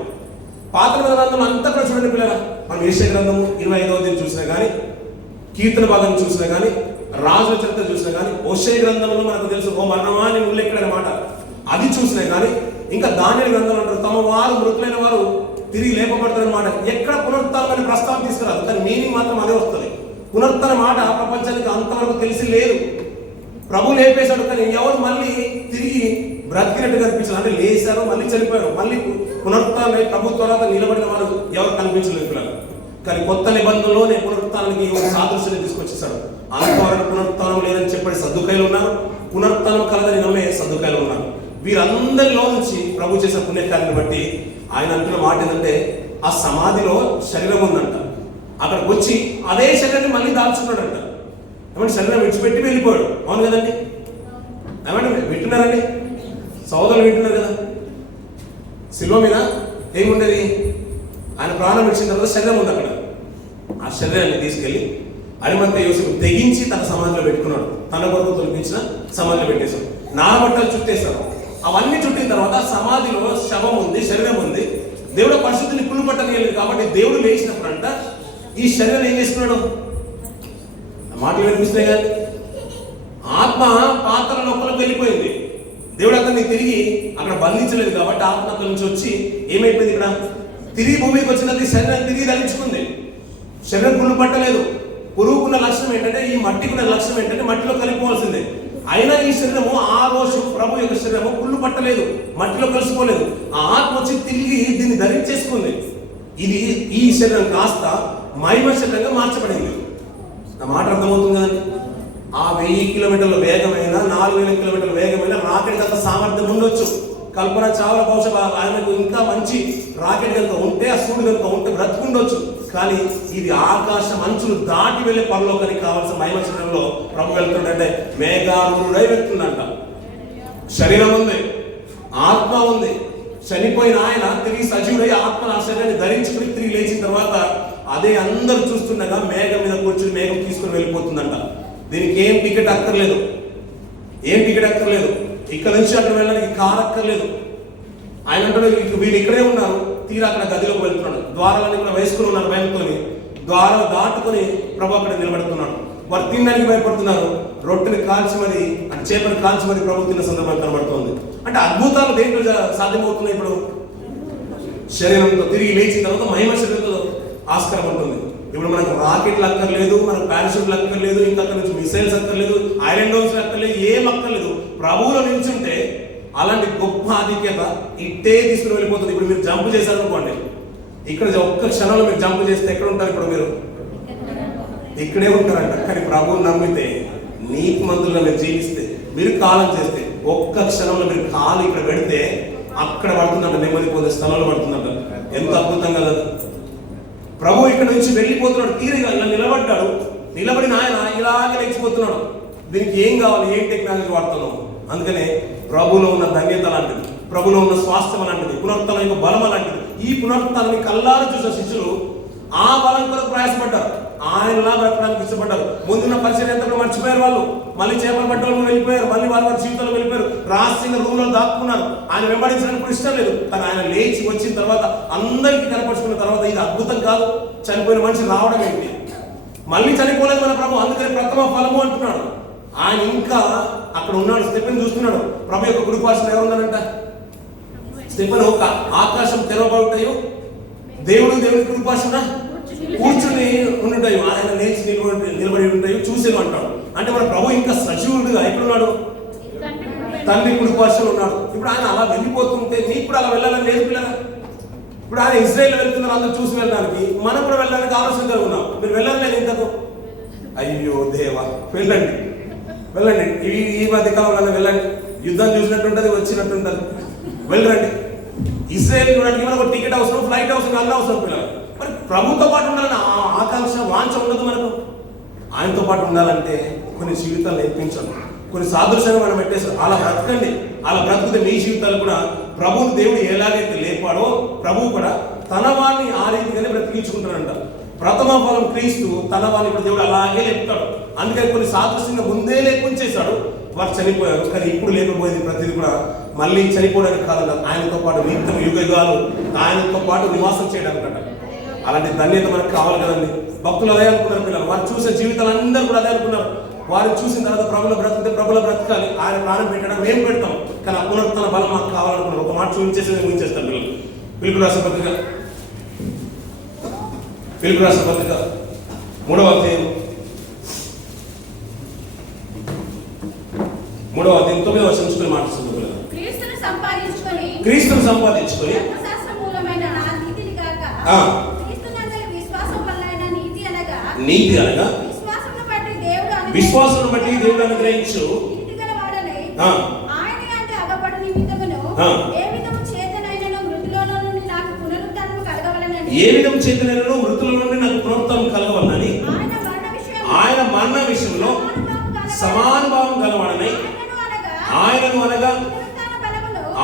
పాత గ్రంథం అంతా కూడా చూడండి పిల్లల, మనం యెషయా గ్రంథము 25వ అధ్యాయం చూసినా కానీ, కీర్తన భాగం చూసినా కానీ, రాజుల చరిత్ర చూసినా కానీ, హోషేయ గ్రంథంలో మనకు తెలుసు ఓ మరణమా అని ఉల్లేఖన మాట అది చూసినా కానీ, ఇంకా దానియేలు గ్రంథం అంటారు తమ వారు మృతులైన వారు తిరిగి లేపబడతారన్నమాట. ఎక్కడ పునరుత్థానం అనే ప్రస్తావన తీసుకురాదు, కానీ మీనింగ్ మాత్రం అదే వస్తుంది. పునరుత్థాన మాట ప్రపంచానికి అంతవరకు తెలిసి లేదు. ప్రభు లేపేశాడు, కానీ ఎవరు మళ్ళీ తిరిగి బ్రతికినట్టు కనిపించారు. అంటే లేచారు, మళ్ళీ చనిపోయారు, మళ్ళీ పునరుత్థానం ప్రభు తర్వాత నిలబడిన వారు ఎవరు కనిపించలేదు పిల్లలు. కానీ కొత్త నిబంధనలోనే పునరుత్థానానికి ఒక సాదృశ్యాన్ని తీసుకొచ్చేసాడు. అంతవరకు పునరుత్థానం లేదని చెప్పే సద్దుకాయలు ఉన్నారు, పునరుత్థానం కలదని నమ్మే సద్దుకాయలు ఉన్నారు. వీరందరిలో నుంచి ప్రభు చేసిన పుణ్యకార్యాన్ని బట్టి ఆయన అంటున్న మాట ఏంటంటే ఆ సమాధిలో శరీరం ఉందంట. అక్కడికి వచ్చి అదే శరీరాన్ని మళ్ళీ దాల్చుకున్నాడంట. ఏమంటే శరీరం విడిచిపెట్టి వెళ్ళిపోయాడు. అవును కదండి? ఏమంటే వింటున్నారండి? సోదరులు వింటున్నారు కదా? శిలువ మీద ఏముండేది? ఆయన ప్రాణం విడిచిన తర్వాత శరీరం ఉంది అక్కడ. ఆ శరీరాన్ని తీసుకెళ్ళి అరిమత్తయి యోసేపు తెగించి తన సమాధిలో పెట్టుకున్నాడు. తన కొరకు తొలగించిన సమాధిలో పెట్టేశాడు. నారబట్టలు చుట్టేశాడు. అవన్నీ చుట్టిన తర్వాత సమాధిలో శవం ఉంది, శరీరం ఉంది. దేవుడు పరిశుద్ధిని కుళ్ళు పట్టలేదు కాబట్టి దేవుడు లేచినప్పుడు అంట ఈ శరీరం ఏం చేసుకున్నాడు? మాటలు వినిపిస్తాయి కానీ ఆత్మ పాత్ర లోపలికి వెళ్ళిపోయింది. దేవుడు అతన్ని తిరిగి అక్కడ బంధించలేదు కాబట్టి ఆత్మ అక్కడి నుంచి వచ్చి ఏమైపోయింది? ఇక్కడ తిరిగి భూమికి వచ్చినది శరీరం తిరిగి ధరించుకుంది. శరీరం కుళ్ళు పట్టలేదు. పురుగుకున్న లక్షణం ఏంటంటే, ఈ మట్టికున్న లక్షణం ఏంటంటే మట్టిలో కలిపోవాల్సిందే. అయినా ఈ శరీరము ఆ రోజు ప్రభు యొక్క శరీరము కుళ్ళు పట్టలేదు, మట్టిలో కలిసిపోలేదు. ఆ ఆత్మ వచ్చి తిరిగి దీన్ని ధరించేసుకుంది. ఇది ఈ శరీరం కాస్త మహిమ శరీరంగా మార్చబడింది. నా మాట అర్థమవుతుంది కదండి? ఆ 1000 కిలోమీటర్ల వేగమైన 4000 కిలోమీటర్ల వేగమైన రాకెట్ అంత సామర్థ్యం ఉండొచ్చు. కల్పన చావ్లా బహుశా ఆయనకు ఇంకా మంచి రాకెట్ కనుక ఉంటే, ఆ సూర్యుడు కనుక ఉంటే బ్రతుకుండొచ్చు. కానీ ఇది ఆకాశం అంచులు దాటి వెళ్ళే పరలోకానికి కావాల్సిన మహిమ శరీరంలో ప్రభు వెళ్తుంటే మేఘారుడై వెళ్తుందంట. శరీరం ఉంది, ఆత్మ ఉంది. చనిపోయిన ఆయన తిరిగి సజీవుడై ఆత్మ ఆ శరీరాన్ని ధరించుకుని తిరిగి లేచిన తర్వాత అదే అందరూ చూస్తుండగా మేఘం మీద కూర్చుని మేఘం తీసుకుని వెళ్ళిపోతుందంట. దీనికి ఏం టికెట్ అక్కర్లేదు, ఇక్కడ నుంచి అక్కడ వెళ్ళడానికి కారు అక్కర్లేదు. ఆయన అంటాడు వీళ్ళు ఇక్కడే ఉన్నారు, తీరా అక్కడ గదిలోకి వెళ్తున్నాడు. ద్వారాలన్నీ కూడా వేసుకుని ఉన్నారు భయంతో. ద్వారాలు దాటుకొని ప్రభు అక్కడ నిలబడుతున్నాడు. వారు తినడానికి భయపడుతున్నారు. రొట్టెని కాల్చి మరి అంటే చేపని కాల్చి మరి ప్రభు తిన్న సందర్భం కనబడుతుంది. అంటే అద్భుతాలు దేంట్లో సాధ్యమవుతున్నాయి? ఇప్పుడు శరీరంతో తిరిగి లేచిన తర్వాత మహిమ శరీరంతో ఆస్కారం ఉంటుంది. ఇప్పుడు మనకు రాకెట్లు అక్కర్లేదు, మనకు పారాషూట్లు అక్కర్లేదు, ఇంకా అక్కడ నుంచి మిసైల్స్ అక్కర్లేదు, ఐరన్ డోమ్స్ అక్కర్లేదు, ఏం అక్కర్లేదు. ప్రభువులో నిల్చుంటే అలాంటి గొప్ప ఆధిక్యత ఇట్టే తీసుకుని వెళ్ళిపోతుంది. ఇప్పుడు మీరు జంప్ చేశారనుకోండి, ఇక్కడ ఒక్క క్షణంలో మీరు జంప్ చేస్తే ఎక్కడ ఉంటారు? ఇప్పుడు మీరు ఇక్కడే ఉంటారంట. కానీ ప్రభువుని నమ్మితే, నీతి మందులుగా మీరు జీవిస్తే, మీరు కాలం చేస్తే, ఒక్క క్షణంలో మీరు కాలు ఇక్కడ పెడితే అక్కడ పడుతుందంట, నెమ్మది పొందే స్థలంలో పడుతుందంట. ఎంత అద్భుతం కదా! ప్రభు ఇక్కడ నుంచి వెళ్ళిపోతున్నాడు, తీరిగా ఇలా నిలబడ్డాడు. నిలబడిన ఆయన ఇలాగే లేచిపోతున్నాడు. దీనికి ఏం కావాలి? ఏం టెక్నాలజీ వాడుతున్నాం? అందుకనే ప్రభులో ఉన్న ధన్యత లాంటిది, ప్రభులో ఉన్న స్వాస్థ్యం లాంటిది, పునరుత్థానం యొక్క బలం లాంటిది. ఈ పునరుత్థానాన్ని కళ్ళారా చూసిన శిష్యులు ఆ బలం కొరకు ప్రయాసపడ్డారు, ఆయనలా బ్రతకడానికి ఇష్టపడ్డారు. ముందున్న పరిచయం ఎంత మర్చిపోయారు వాళ్ళు. మళ్ళీ చేపలు పట్టడంలో వెళ్ళిపోయారు, మళ్ళీ వారి జీవితంలో వెళ్ళిపోయారు, రహస్యంగా రూమ్లో దాక్కున్నారు. ఆయన వెంబడించడానికి ఇష్టం లేదు. కానీ ఆయన లేచి వచ్చిన తర్వాత అందరికీ కనపరుచుకున్న తర్వాత ఇది అద్భుతం కాదు? చనిపోయిన మనిషి రావడం ఏంటి? మళ్ళీ చనిపోలేదు మన ప్రభు, అందుకని ప్రథమ ఫలము అంటున్నాడు. ఆయన ఇంకా అక్కడ ఉన్నాడు, స్టెఫెన్ చూస్తున్నాడు. ప్రభు యొక్క కుడిపార్శ్వన ఎవరున్నారంట? స్టెఫెన్ ఒక ఆకాశం తెరవబడతాయో, దేవుడి కుడిపార్శ్వన కూర్చుని ఉండుంటాయి, ఆయన లేచి నిలబడి ఉంటాయి, చూసేది అంటాడు. అంటే మన ప్రభు ఇంకా సజీవుడుగా ఎక్కడున్నాడు? తండ్రి కుడిపార్శ్వన ఉన్నాడు. ఇప్పుడు ఆయన అలా వెళ్ళిపోతుంటే నీకు కూడా అలా వెళ్ళాలని లేదు పిల్లరా? ఇప్పుడు ఆయన ఇజ్రాయెల్ వెళ్తున్నారు, అందరూ చూసి వెళ్ళడానికి. మనం కూడా వెళ్ళడానికి ఆలోచన ఉన్నాం. మీరు వెళ్ళలేదు ఇంతకు? అయ్యో దేవా, వెళ్ళండి. ఈ మధ్య కాలంలో వెళ్ళండి. యుద్ధం చూసినట్టుంటది, వచ్చినట్టుంటది. వెళ్ళండి. ఇజ్రాయెల్ చూడడానికి మనకు టికెట్ అవసరం, ఫ్లైట్ అవసరం, అన్నీ అవసరం పిల్లలు. మరి ప్రభుతో పాటు ఉండాలని ఆకాంక్ష, వాంఛ ఉండదు మనకు. ఆయనతో పాటు ఉండాలంటే కొన్ని జీవితాలు నేర్పించాలి, కొన్ని సాదృశ్యంగా మనం పెట్టేసాం. అలా బ్రతకండి. అలా బ్రతికితే మీ జీవితాలు కూడా ప్రభువుని దేవుడు ఎలాగైతే లేపాడో, ప్రభువు కూడా తన వారిని ఆ రీతిగానే బ్రతికించుకుంటాడంట. ప్రథమ ఫలం క్రీస్తు, తన వారిని ఇప్పుడు దేవుడు అలాగే లేపుతాడు. అందుకని కొన్ని సాదృశ్యంగా ముందే లేపుంచేశాడు. వారు చనిపోయారు, కానీ ఇప్పుడు లేకపోయేది ప్రతిదీ కూడా మళ్ళీ చనిపోవడానికి కాదు, ఆయనతో పాటు నిత్యం యుగాలు ఆయనతో పాటు నివాసం చేయడానికి అంట. అలాంటి ధన్యత మనకు కావాలి కదండి. భక్తులు అదే అనుకున్నారు పిల్లలు. వారు చూసే జీవితాలు అందరూ కూడా అదే అనుకున్నారు. వారిని చూసిన తర్వాత ప్రభుల బ్రతికితే ప్రభుల బ్రతకాలి, ఆయన ప్రాణం పెట్టడం మేము పెడతాం. కానీ ఆ పునరుత్థాన బలం మాకు కావాలనుకున్నారు. ఒక మాట చూపించేసి నేను ఊహించేస్తాను పిల్లలు. పిలుపు రాసిన పత్రిక 3వ అధ్యాయం 9వ వచనం నుంచి మాట్లాడుతుంది పిల్లలు. క్రీస్తును సంపాదించుకొని నీతి అనగా విశ్వాసం బట్టి దేవుడు అనుగ్రహించు ఏ విధం చేతనైనను మృతుల నుండి నాకు పునరుత్థానం కలగవలనని ఆయన మరణ విషయంలో సమానుభావం గలవాడనై ఆయనను అనగా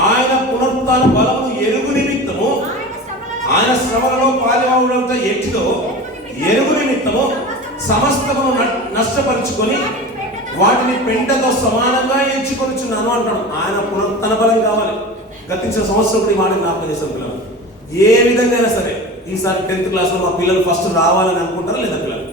ఆయన పునరుత్థాన బలమును ఎరుగు నిమిత్తము, ఆయన శ్రమలలో పాలువాడుట ఎట్టిదో ఎరుగు నిమిత్తము సమస్తమును నష్టపరుచుకొని వాటిని పెంటతో సమానంగా ఎంచుకొనిచున్నాను అంటాడు. ఆయన పునరుత్థాన బలం కావాలి. గతించిన సంవత్సరం కూడా ఈ మాట జ్ఞాపకం చేశాం పిల్లలు. ఏ విధంగా సరే ఈసారి 10th క్లాస్లో మా పిల్లలు ఫస్ట్ రావాలని అనుకుంటారా లేదా పిల్లలు?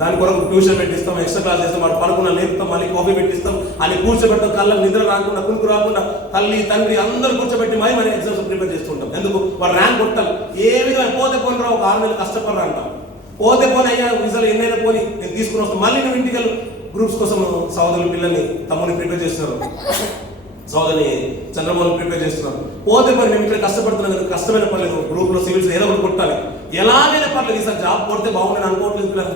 దాని కొరకు ట్యూషన్ పెట్టిస్తాం, ఎక్స్ట్రా క్లాస్ చేస్తాం, వాడు పడుకున్న లేపుతాం, మళ్ళీ కాఫీ పెట్టిస్తాం, అని కూర్చోబెడతాం. కళ్ళకి నిద్ర రాకుండా, కునుకు రాకుండా తల్లి తండ్రి అందరూ కూర్చోబెట్టి మరి ఎగ్జామ్స్ ప్రిపేర్ చేస్తుంటాం. ఎందుకు? వాడు ర్యాంక్ కొట్టాలి. ఏ విధంగా పోతే పోని రా, ఒక 6 నెలలు కష్టపడరా అంటాం. పోతే పోనీ అయ్యా రిజల్ట్ ఎన్నైనా పోని నేను తీసుకుని వస్తాను. మళ్ళీ నువ్వు ఇంటికి గ్రూప్స్ కోసం సోదరులు పిల్లల్ని తమ్ముని ప్రిపేర్ చేస్తున్నారు, సోదరిని చంద్రమోహన్ ప్రిపేర్ చేస్తున్నారు. పోతే పని మేము ఇక్కడ కష్టపడుతున్నాం కదా, కష్టమైన పర్లేదు, గ్రూప్లో సివిల్స్ ఏదో ఒకటి కొట్టాలి, ఎలాగైనా పర్లేదు. ఈసారి జాబ్ కొడితే బాగుండని అనుకోవట్లేదు పిల్లలు,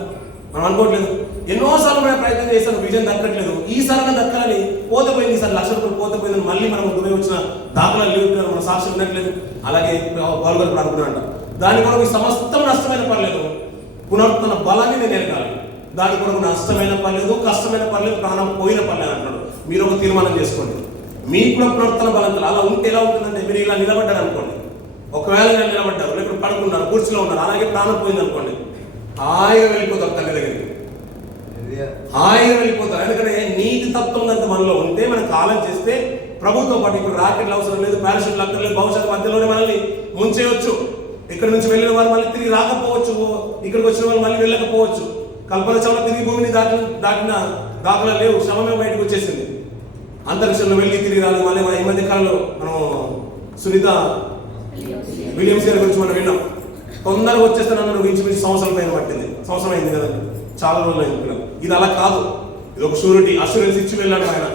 మనం అనుకోవట్లేదు. ఎన్నోసార్లు మేము ప్రయత్నం చేస్తాను, విజయం దక్కట్లేదు. ఈసారి దక్కాలని పోతే పోయింది, ఈసారి 1,00,000 రూపాయలు పోతే పోయిందని మళ్ళీ మనం దుబాయ్ వచ్చిన దాఖలాలు లేవు, మన సాక్ష్యం వినట్లేదు. అలాగే వాళ్ళు కూడా అనుకున్నారంట. దాని కొరకు సమస్తం నష్టమైన పర్లేదు, పునరుత్థాన బలాన్ని నేను ఎరగాలి. దాని కొరకు నష్టమైన పర్లేదు, కష్టమైన పర్లేదు, ప్రాణం పోయిన పర్లేదు అంటాడు. మీరు ఒక తీర్మానం చేసుకోండి, మీకు కూడా పునరుత్థాన బలం. అలా ఉంటే ఎలా ఉంటుందంటే, మీరు ఇలా నిలబడ్డారు అనుకోండి, ఒకవేళ నేను నిలబడ్డారు, లేకపోతే పడుకున్నారు, కూర్చులో ఉన్నారు, అలాగే ప్రాణం పోయింది అనుకోండి, హాయిగా వెళ్ళిపోతారు తల్లి దగ్గరికి, హాయిగా వెళ్ళిపోతారు. ఎందుకంటే నీతి తత్వం కనుక మనలో ఉంటే, మనం కాలం చేస్తే ప్రభుత్వం పాటు ఇప్పుడు రాకెట్లు అవసరం లేదు, పారాషూట్లు అక్కర్లేదు, భవిష్యత్తు మధ్యలోనే మనల్ని ముంచేయవచ్చు. ఇక్కడ నుంచి వెళ్ళిన వారు మళ్ళీ తిరిగి రాకపోవచ్చు, ఇక్కడికి వచ్చిన వాళ్ళు మళ్ళీ వెళ్ళకపోవచ్చు. కల్పన చావ్లా తిరిగి భూమిని దాటిన దాఖలా లేవు, శవమే బయటకు వచ్చేసింది. అంతరిక్షంలో వెళ్ళి తిరిగి రాలేదు. మళ్ళీ ఈ మధ్య కాలంలో మనం సునీత విలియమ్స్ గారి గురించి మనం విన్నాం. తొందరగా వచ్చేస్తానన్నాడు, ఇంచుమించు సంవత్సరం పైన పట్టింది, సంవత్సరం అయింది కదా, చాలా రోజులు అయింది. ఇది అలా కాదు, ఇది ఒక షూరిటీ, అష్యూరెన్స్ ఇచ్చి వెళ్ళాడు ఆయన.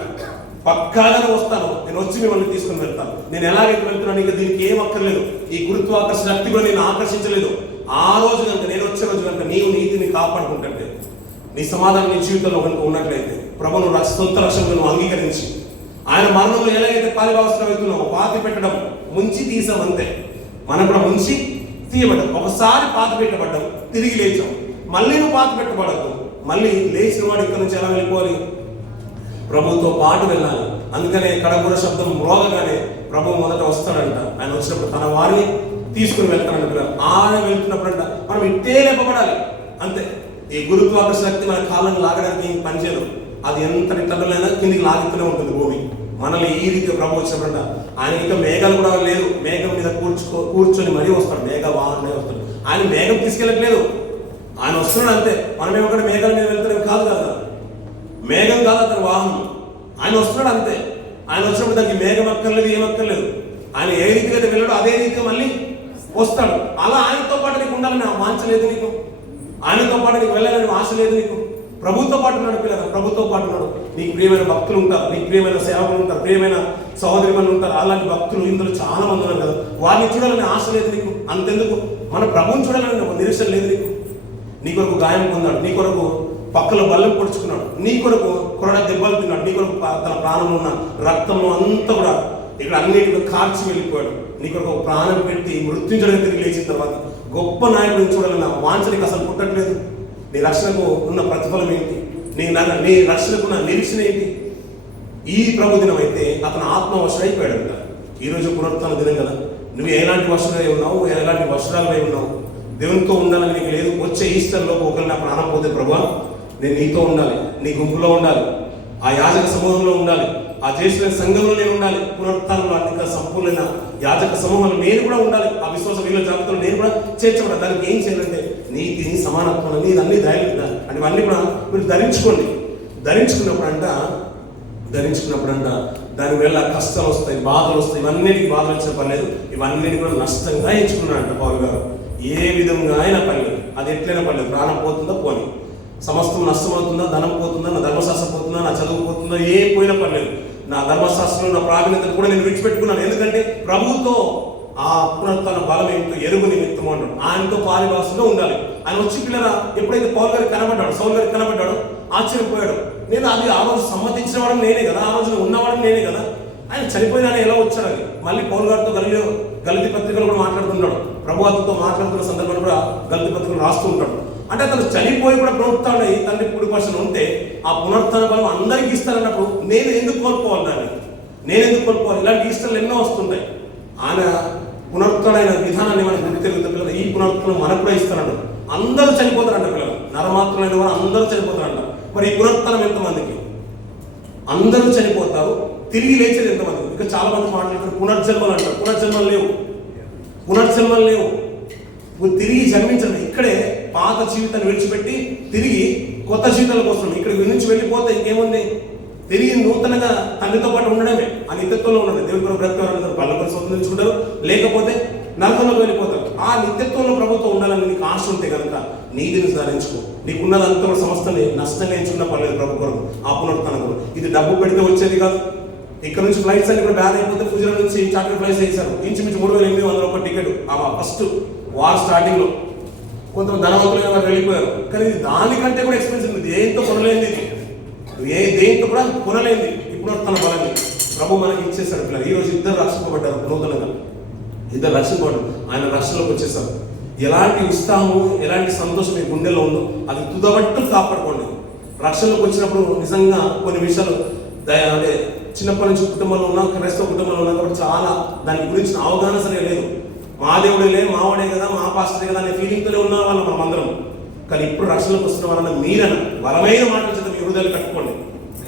పక్కాగానే వస్తాను, నేను వచ్చి మిమ్మల్ని తీసుకుని వెళ్తాను. నేను ఎలాగైతే వెళ్తున్నాను, ఇంకా దీనికి ఏం అక్కర్లేదు, ఈ గురుత్వాకర్షణ శక్తి కూడా నేను ఆకర్షించలేదు. ఆ రోజు కనుక, నేను వచ్చే రోజు కనుక నీవు నీతిని కాపాడుకుంటే, నీ సమాధానం నీ జీవితంలో కనుక ఉన్నట్లయితే, ప్రభువును సొంత రక్షణను అంగీకరించి ఆయన మరణంలో ఎలాగైతే పాలిభాగస్వామ్యం అవుతున్నామో, పాతి పెట్టడం, ముంచి తీసాం అంతే. మనం కూడా ముంచి తీయబడ్డాం, ఒకసారి పాతి పెట్టబడ్డాం, తిరిగి లేచాం. మళ్ళీ నువ్వు పాతి పెట్టబడద్దు, మళ్ళీ లేచిన వాడు ఇక్కడ నుంచి ఎలా వెళ్ళిపోవాలి, ప్రభుతో పాటు వెళ్ళాలి. అందుకనే కడగూర శబ్దం మ్రోగగానే ప్రభువు మొదట వస్తాడంట. ఆయన వచ్చినప్పుడు తన వారిని తీసుకుని వెళ్తాడంట. ఆయన వెళ్తున్నప్పుడంట మనం ఇట్టే లేపబడాలి అంతే. ఈ గురుత్వాకర్షణ శక్తి మన కాళ్ళను లాగడానికి పనిచేయదు, అది ఎంత టన్నులైనా కిందికి లాగుతూనే ఉంటుంది భూమి. మనల్ని ఈ రీతిగా ప్రభు వచ్చినప్పుడంట ఆయన ఇంకా మేఘాలు కూడా లేదు, మేఘం మీద కూర్చొని మరీ వస్తాడు, మేఘ వాహనమే వస్తాడు. ఆయన మేఘం తీసుకెళ్ళట్లేదు, ఆయన వస్తున్నాడు అంతే. మనమేమో కూడా మేఘాల మీద వెళ్తాం కాదు కదా, మేఘం కాదు అతని వాహనం, ఆయన వస్తున్నాడు అంతే. ఆయన వచ్చినప్పుడు దానికి మేఘం అక్కర్లేదు, ఏమక్కర్లేదు. ఆయన ఏ రీతిగా అయితే వెళ్ళాడో అదే రీతిగా మళ్ళీ వస్తాడు. అలా ఆయనతో పాటు నీకు ఉండాలని వాంఛ లేదు నీకు, ఆయనతో పాటు నీకు వెళ్ళాలని ఆశ లేదు నీకు. ప్రభుత్వ పాటు ఉన్నాడు పిల్లలు, ప్రభుత్వ పాటు ఉన్నాడు. నీకు ప్రియమైన భక్తులు ఉంటారు, నీకు ప్రియమైన సేవకులు ఉంటారు, ప్రియమైన సహోదరిమణులు ఉంటారు. అలాంటి భక్తులు ఇందులో చాలా మంది ఉన్నారు కదా, వారిని చూడాలని ఆశ లేదు నీకు. అంతెందుకు, మన ప్రభువుని చూడాలని నిరీక్షణ లేదు నీకు. నీ కొరకు గాయం పొందాడు, నీ కొరకు పక్కలో బల్లం పొడుచుకున్నాడు, నీ కొరకు కొరడ దెబ్బలు తిన్నాడు, నీ కొరకు తన ప్రాణంలో ఉన్న రక్తంలో అంతా కూడా ఇక్కడ అన్నిటిలో కార్చి వెళ్ళిపోయాడు. నీ కొరకు ప్రాణం పెట్టి మృత్యుంజడానికి తిరిగి లేచిన తర్వాత గొప్ప నాయకుడిని చూడాలన్న వాంఛ నీకు అసలు పుట్టట్లేదు. నీ రక్షణకు ఉన్న ప్రతిఫలం ఏంటి, నీ రక్షణకు ఉన్న నిరీక్షణ ఏంటి? ఈ ప్రభు దినం అయితే అతను ఆత్మవశుడు అయిపోయాడు కదా. ఈరోజు పునరుత్థాన దినం కదా, నువ్వు ఎలాంటి వస్త్రాలు ఉన్నావు, ఎలాంటి వస్త్రాలు ఉన్నావు, దేవునితో ఉండాలని నీకు లేదు. వచ్చే ఈస్టర్లో ఒకరు నా ప్రాణం పోతే ప్రభా నేను నీతో ఉండాలి, నీ గుంపులో ఉండాలి, ఆ యాజక సమూహంలో ఉండాలి, ఆ చేసిన సంఘంలో నేను ఉండాలి. పునరుత్థానంలో అన్ని సంపూర్ణ యాజక సమూహంలో నేను కూడా ఉండాలి, ఆ విశ్వాస వీళ్ళ జాబితాలో నేను కూడా చేర్చబడాలి. దానికి ఏం చేయాలంటే నీతిని, సమానత్వం, నీది అన్ని ధైర్యం, ఇవన్నీ కూడా మీరు ధరించుకోండి. ధరించుకున్నప్పుడంట దానివల్ల కష్టాలు వస్తాయి, బాధలు వస్తాయి. ఇవన్నిటికి బాధలు వచ్చిన పర్లేదు, ఇవన్నీ కూడా నష్టంగా ఎంచుకున్నాడంట పౌలు గారు. ఏ విధంగా అయినా పర్లేదు, అది ఎట్లయినా పర్లేదు. ప్రాణం పోతుందా పోని, సమస్తం నష్టమవుతుందా, ధనం పోతుందా, నా ధర్మశాస్త్రం పోతుందా, నా చదువు పోతుందా, ఏ పోయినా పర్లేదు. నా ధర్మశాస్త్రంలో నా ప్రావీణ్యతను కూడా నేను విడిచిపెట్టుకున్నాను. ఎందుకంటే ప్రభువుతో ఆ పునరుత్థాన బలం ఏంటో ఎరుగు నిమిత్తం అంటాడు. ఆయనతో పాలిభాగంగా ఉండాలి. ఆయన వచ్చి పిల్లరా ఎప్పుడైతే పౌలు గారికి కనబడ్డాడు, సౌలు గారికి కనబడ్డాడు, ఆశ్చర్యపోయాడు. నేను అది ఆ రోజు సమ్మతించిన వాడు నేనే కదా, ఆ రోజున ఉన్నవాడు నేనే కదా, ఆయన చనిపోయినా ఎలా వచ్చాడని. మళ్ళీ పౌలు గారితో గలతీ పత్రికలు కూడా మాట్లాడుతున్నాడు, ప్రభుత్వంతో మాట్లాడుతున్న సందర్భంలో కూడా గలతీ పత్రికలు రాస్తూ ఉంటాడు. అంటే అతను చనిపోయి కూడా పునరుత్థానం తండ్రి కుడి పక్షాన ఉంటే ఆ పునరుత్థాన బలం అందరికీ ఇస్తారన్నప్పుడు నేను ఎందుకు కోల్పోవాలి దాన్ని, నేను ఎందుకు కోల్పోవాలి? ఇలాంటి ఇష్టాలు ఎన్నో వస్తుంటాయి. ఆయన పునరుత్థానమైన విధానాన్ని మనకు గుర్తు తెలుగుతుంది పిల్లలు. ఈ పునరుత్థానం మనకు కూడా ఇస్తారంట. అందరూ చనిపోతారంట పిల్లలు, నరమాత్రులైన వారు అందరూ చనిపోతారంట. మరి ఈ పునరుత్థానం ఎంతమందికి? అందరూ చనిపోతారు, తిరిగి లేచేది ఎంతమంది? ఇంకా చాలా మంది మాట్లాడుతారు పునర్జన్మలు అంటారు. పునర్జన్మలు లేవు. తిరిగి జన్మించండి. ఇక్కడే పాత జీవితాన్ని విడిచిపెట్టి తిరిగి కొత్త జీవితాలకు వస్తున్నాం. ఇక్కడికి నుంచి వెళ్ళిపోతే ఇంకేముంది? తిరిగి నూతనంగా తండ్రితో పాటు ఉండడమే, ఆ నిత్యత్వంలో ఉండడం. దేవుని కొరకు బ్రతికేవారు వాళ్ళ కొరకు స్వతంత్రించుకుంటారు, లేకపోతే నరకంలోకి వెళ్ళిపోతారు. ఆ నిత్యత్వంలో ప్రభుత్వం ఉండాలని నీకు ఆశ ఉంటే కనుక నీతిని ధరించుకో. నీకున్నదంతా కూడా సమస్తాన్ని నష్టంగా ఎంచుకున్న పర్లేదు ప్రభు కొరకు, ఆ పునరుత్థానం కొరకు. ఇది డబ్బు పెడితే వచ్చేది కాదు. ఇక్కడ నుంచి ఫ్లైట్స్ అన్ని కూడా బ్యాన్ అయిపోతే ఫుజిరా నుంచి చార్టర్ ఫ్లైట్స్ వేశారు. ఇంచుమించు 3,800 టికెట్. ఫస్ట్ వార్ స్టార్టింగ్ లో కొంతమంది ధనవంతులైన వారు వెళ్ళిపోయారు. కానీ ఇది దానికంటే కూడా ఎక్స్పెన్సివ్ ఉంది. దేంతో కొనలేంది, దేంతో కూడా కొనలేంది. ఇప్పుడు తన బలాన్ని ప్రభు మనకి ఇచ్చేసాడు పిల్లలు. ఈ రోజు ఇద్దరు రక్షింపబడ్డారు నూతనంగా, ఇద్దరు రక్షింపబడ్డారు. ఆయన రక్షణలోకి వచ్చేసారు. ఎలాంటి ఉత్సాహము, ఎలాంటి సంతోషం మీ గుండెలో ఉందో అది తుదబట్టు కాపాడుకోండి. రక్షణలోకి వచ్చినప్పుడు నిజంగా కొన్ని విషయాలు అంటే చిన్నప్పటి నుంచి కుటుంబంలో ఉన్నా, క్రైస్తవ కుటుంబంలో ఉన్నా కాబట్టి చాలా దాని గురించి అవగాహన సరిగా లేదు. మా దేవుడేలే, మావాడే కదా, మా పాస్టరే కదా అనే ఫీలింగ్తోనే ఉన్న వాళ్ళం మనం అందరం. కానీ ఇప్పుడు రక్షణకు వస్తున్న వాళ్ళన్న మీరన్న బలమైన మాటలు చేత మీ హృదయాలు కట్టుకోండి.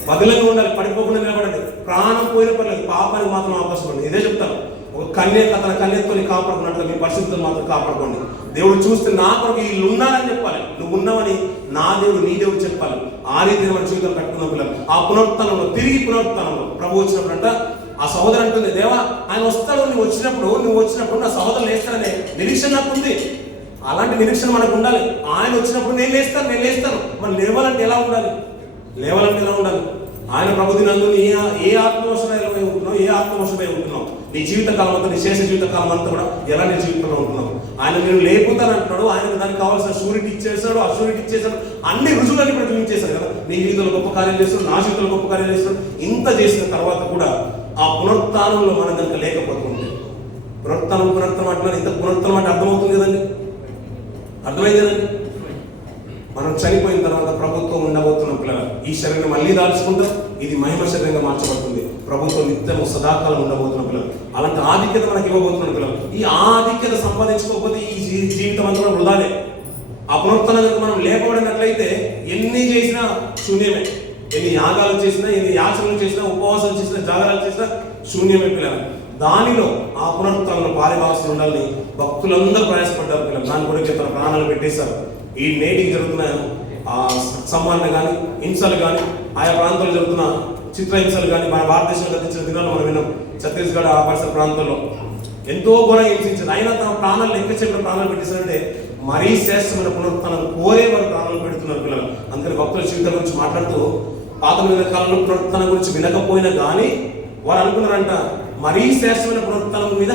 బదులంగా ఉండాలి, పడిపోకుండా నిలబడండి. ప్రాణం పోయిన పర్లేదు, పాపానికి మాత్రం అవకాశం ఉంది. ఇదే చెప్తాను, ఒక కన్య తన కన్యతో కాపాడుకున్నట్లుగా మీ పరిస్థితులు మాత్రం కాపాడుకోండి. దేవుడు చూస్తే నా కొరకు వీళ్ళు ఉన్నారని చెప్పాలి. నువ్వు ఉన్నావని నా దేవుడు నీ దేవుడు చెప్పాలి. ఆ రీతిగా మన జీవితం కట్టుకున్న పిల్లలు ఆ పునరుత్థానంలో, తిరిగి పునరుత్థానంలో ప్రభు వచ్చినప్పుడు అంట ఆ సహోదరు అంటుంది, దేవా ఆయన వస్తాడు, నువ్వు వచ్చినప్పుడు నా సహోదరులు లేస్తాడనే నిరీక్షణ నాకు ఉంది. అలాంటి నిరీక్షణ మనకు ఉండాలి. ఆయన వచ్చినప్పుడు నేను లేస్తాను. మనం లేవాలంటే ఎలా ఉండాలి? ఆయన ప్రభు దినందు ఏ ఆత్మవశమై ఉంటున్నావు? నీ జీవితకాలం అంతా, నీ శేష జీవితకాలం అంతా కూడా ఎలాంటి జీవితంలో ఉంటున్నావు? ఆయన నేను లేపుతానంటున్నాడు. ఆయనకు దానికి కావాల్సిన షూరిటీ ఇచ్చేసాడు, అన్ని రుజువులన్నీ కూడా చూపించేశాడు కదా. నీ జీవితంలో గొప్ప కార్యాలు చేస్తాడు, నా జీవితంలో గొప్ప కార్యాలు చేస్తాడు. ఇంత చేసిన తర్వాత కూడా ఆ పునరుత్థానంలో మనం కనుక లేకపోతుంటే, పునరుత్థానం అంటున్నారు. ఇంత పునరుత్థానం అంటే అర్థమవుతుంది కదండి, అర్థమైంది కదండి. మనం చనిపోయిన తర్వాత ప్రభుత్వం ఉండబోతున్న పిల్లలు ఈ శరీరం మళ్ళీ దాల్చుకుంటాం. ఇది మహిమ శరీరంగా మార్చబడుతుంది. ప్రభుత్వం నిత్యము సదాకాలం ఉండబోతున్న పిల్లలు. అలాంటి ఆధిక్యత మనకి ఇవ్వబోతున్న పిల్లలు. ఈ ఆధిక్యత సంపాదించుకోకపోతే ఈ జీవితం అంతా కూడా వృధాలే. ఆ పునరుత్థానానికి మనం లేపబడినట్లయితే ఎన్ని చేసినా శూన్యమే. ఎన్ని యాగాలు చేసినా, ఎన్ని యాచనలు చేసినా, ఉపవాసాలు చేసినా, జాగరాలు చేసినా శూన్యమే పిల్లలు. దానిలో ఆ పునరుత్థానంలో పాలిభాగస్తులు ఉండాలని భక్తులందరూ ప్రయాసపడ్డారు పిల్లలు. దాని కొరకు తన ప్రాణాలు పెట్టేశారు. ఈ నేటికి జరుగుతున్న సంమాన కానీ, హింసలు కానీ, ఆయా ప్రాంతాల్లో జరుగుతున్న చిత్రహింసలు కానీ, మన భారతదేశంలో గతించిన దినాలు మనం విన్నాం. ఛత్తీస్గఢ్ ఆ పరిసర ప్రాంతంలో ఎంతో ఘోరంగా హింసించారు. అయినా తన ప్రాణాలు లెక్క చెప్పిన ప్రాణాలు పెట్టేశారంటే మరీ శ్రేష్టమైన పునరుత్థానం కోరే వారు ప్రాణాలు పెడుతున్నారు పిల్లలు. అందుకని భక్తుల జీవితం గురించి మాట్లాడుతూ పాత కాలంలో పునరుత్థానం గురించి వినకపోయినా కానీ వారు అనుకున్నారంట మరీ శ్రేష్టమైన పునరుత్థానం మీద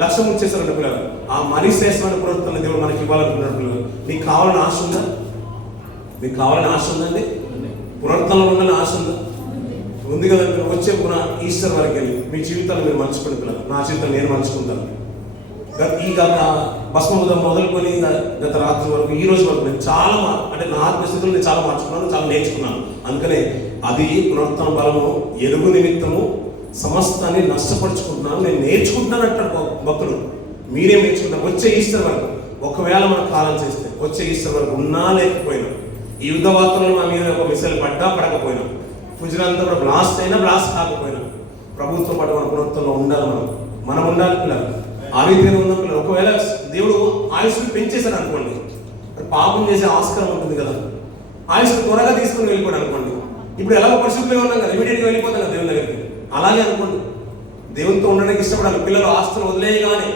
లక్ష్యం ఉంచేశారంట పిల్లలు. ఆ మరీ శ్రేష్టమైన పునరుత్థానం దేవుడు మనకి ఇవ్వాలనుకున్నాడు పిల్లలు. మీకు కావాలని ఆశ ఉందా? మీకు కావాలని ఆశ ఉందండి? పునరుత్థానంలో ఉండాలని ఆశ ఉందా? ఉంది కదా. మీరు వచ్చే ఈస్టర్ వరకు వెళ్ళి మీ జీవితాన్ని మీరు మలుచుకుని పిల్లలు, నా జీవితాన్ని నేను మలుచుకుంటాను. ఈ భస్మముదం మొదలుకొని గత రాత్రి వరకు, ఈ రోజు వరకు నేను చాలా అంటే నా ఆత్మస్థితులు నేను చాలా మార్చుకున్నాను, చాలా నేర్చుకున్నాను. అందుకనే అది పునరుత్థాన బలము ఎరుగు నిమిత్తము సమస్తాన్ని నష్టపరుచుకుంటున్నాను, నేను నేర్చుకుంటున్నాను అంటాడు భక్తుడు. మీరేం నేర్చుకుంటారు? వచ్చే ఈస్టర్ వరకు ఒకవేళ మనం కాలం చేస్తే వచ్చే ఈస్టర్ వరకు ఉన్నా లేకపోయినా, ఈ యుద్ధ వార్తల్లో మా మీద ఒక మిసైల్ పడ్డా పడకపోయినా, పుజరంతా కూడా బ్లాస్ట్ అయినా బ్లాస్ట్ కాకపోయినా ప్రభుత్వం పాటు మన పునరుత్థానంలో ఉండాలి. మనం ఉండాలి పిల్లలు. ఆ రీతిగా ఉన్న పిల్లలు. ఒకవేళ దేవుడు ఆయుష్ని పెంచేశాడు అనుకోండి, పాపం చేసే ఆస్కారం ఉంటుంది కదా. ఆయుష్ని త్వరగా తీసుకుని వెళ్ళిపోయాడు అనుకోండి. ఇప్పుడు ఎలాగో పరిస్థితుల్లో ఉన్నాం కదా, ఇమీడియట్గా వెళ్ళిపోతాం కదా దేవుని దగ్గరికి. అలాగే అనుకోండి, దేవునితో ఉండడానికి ఇష్టపడాలి. పిల్లలు ఆస్తులు వదిలేయగానే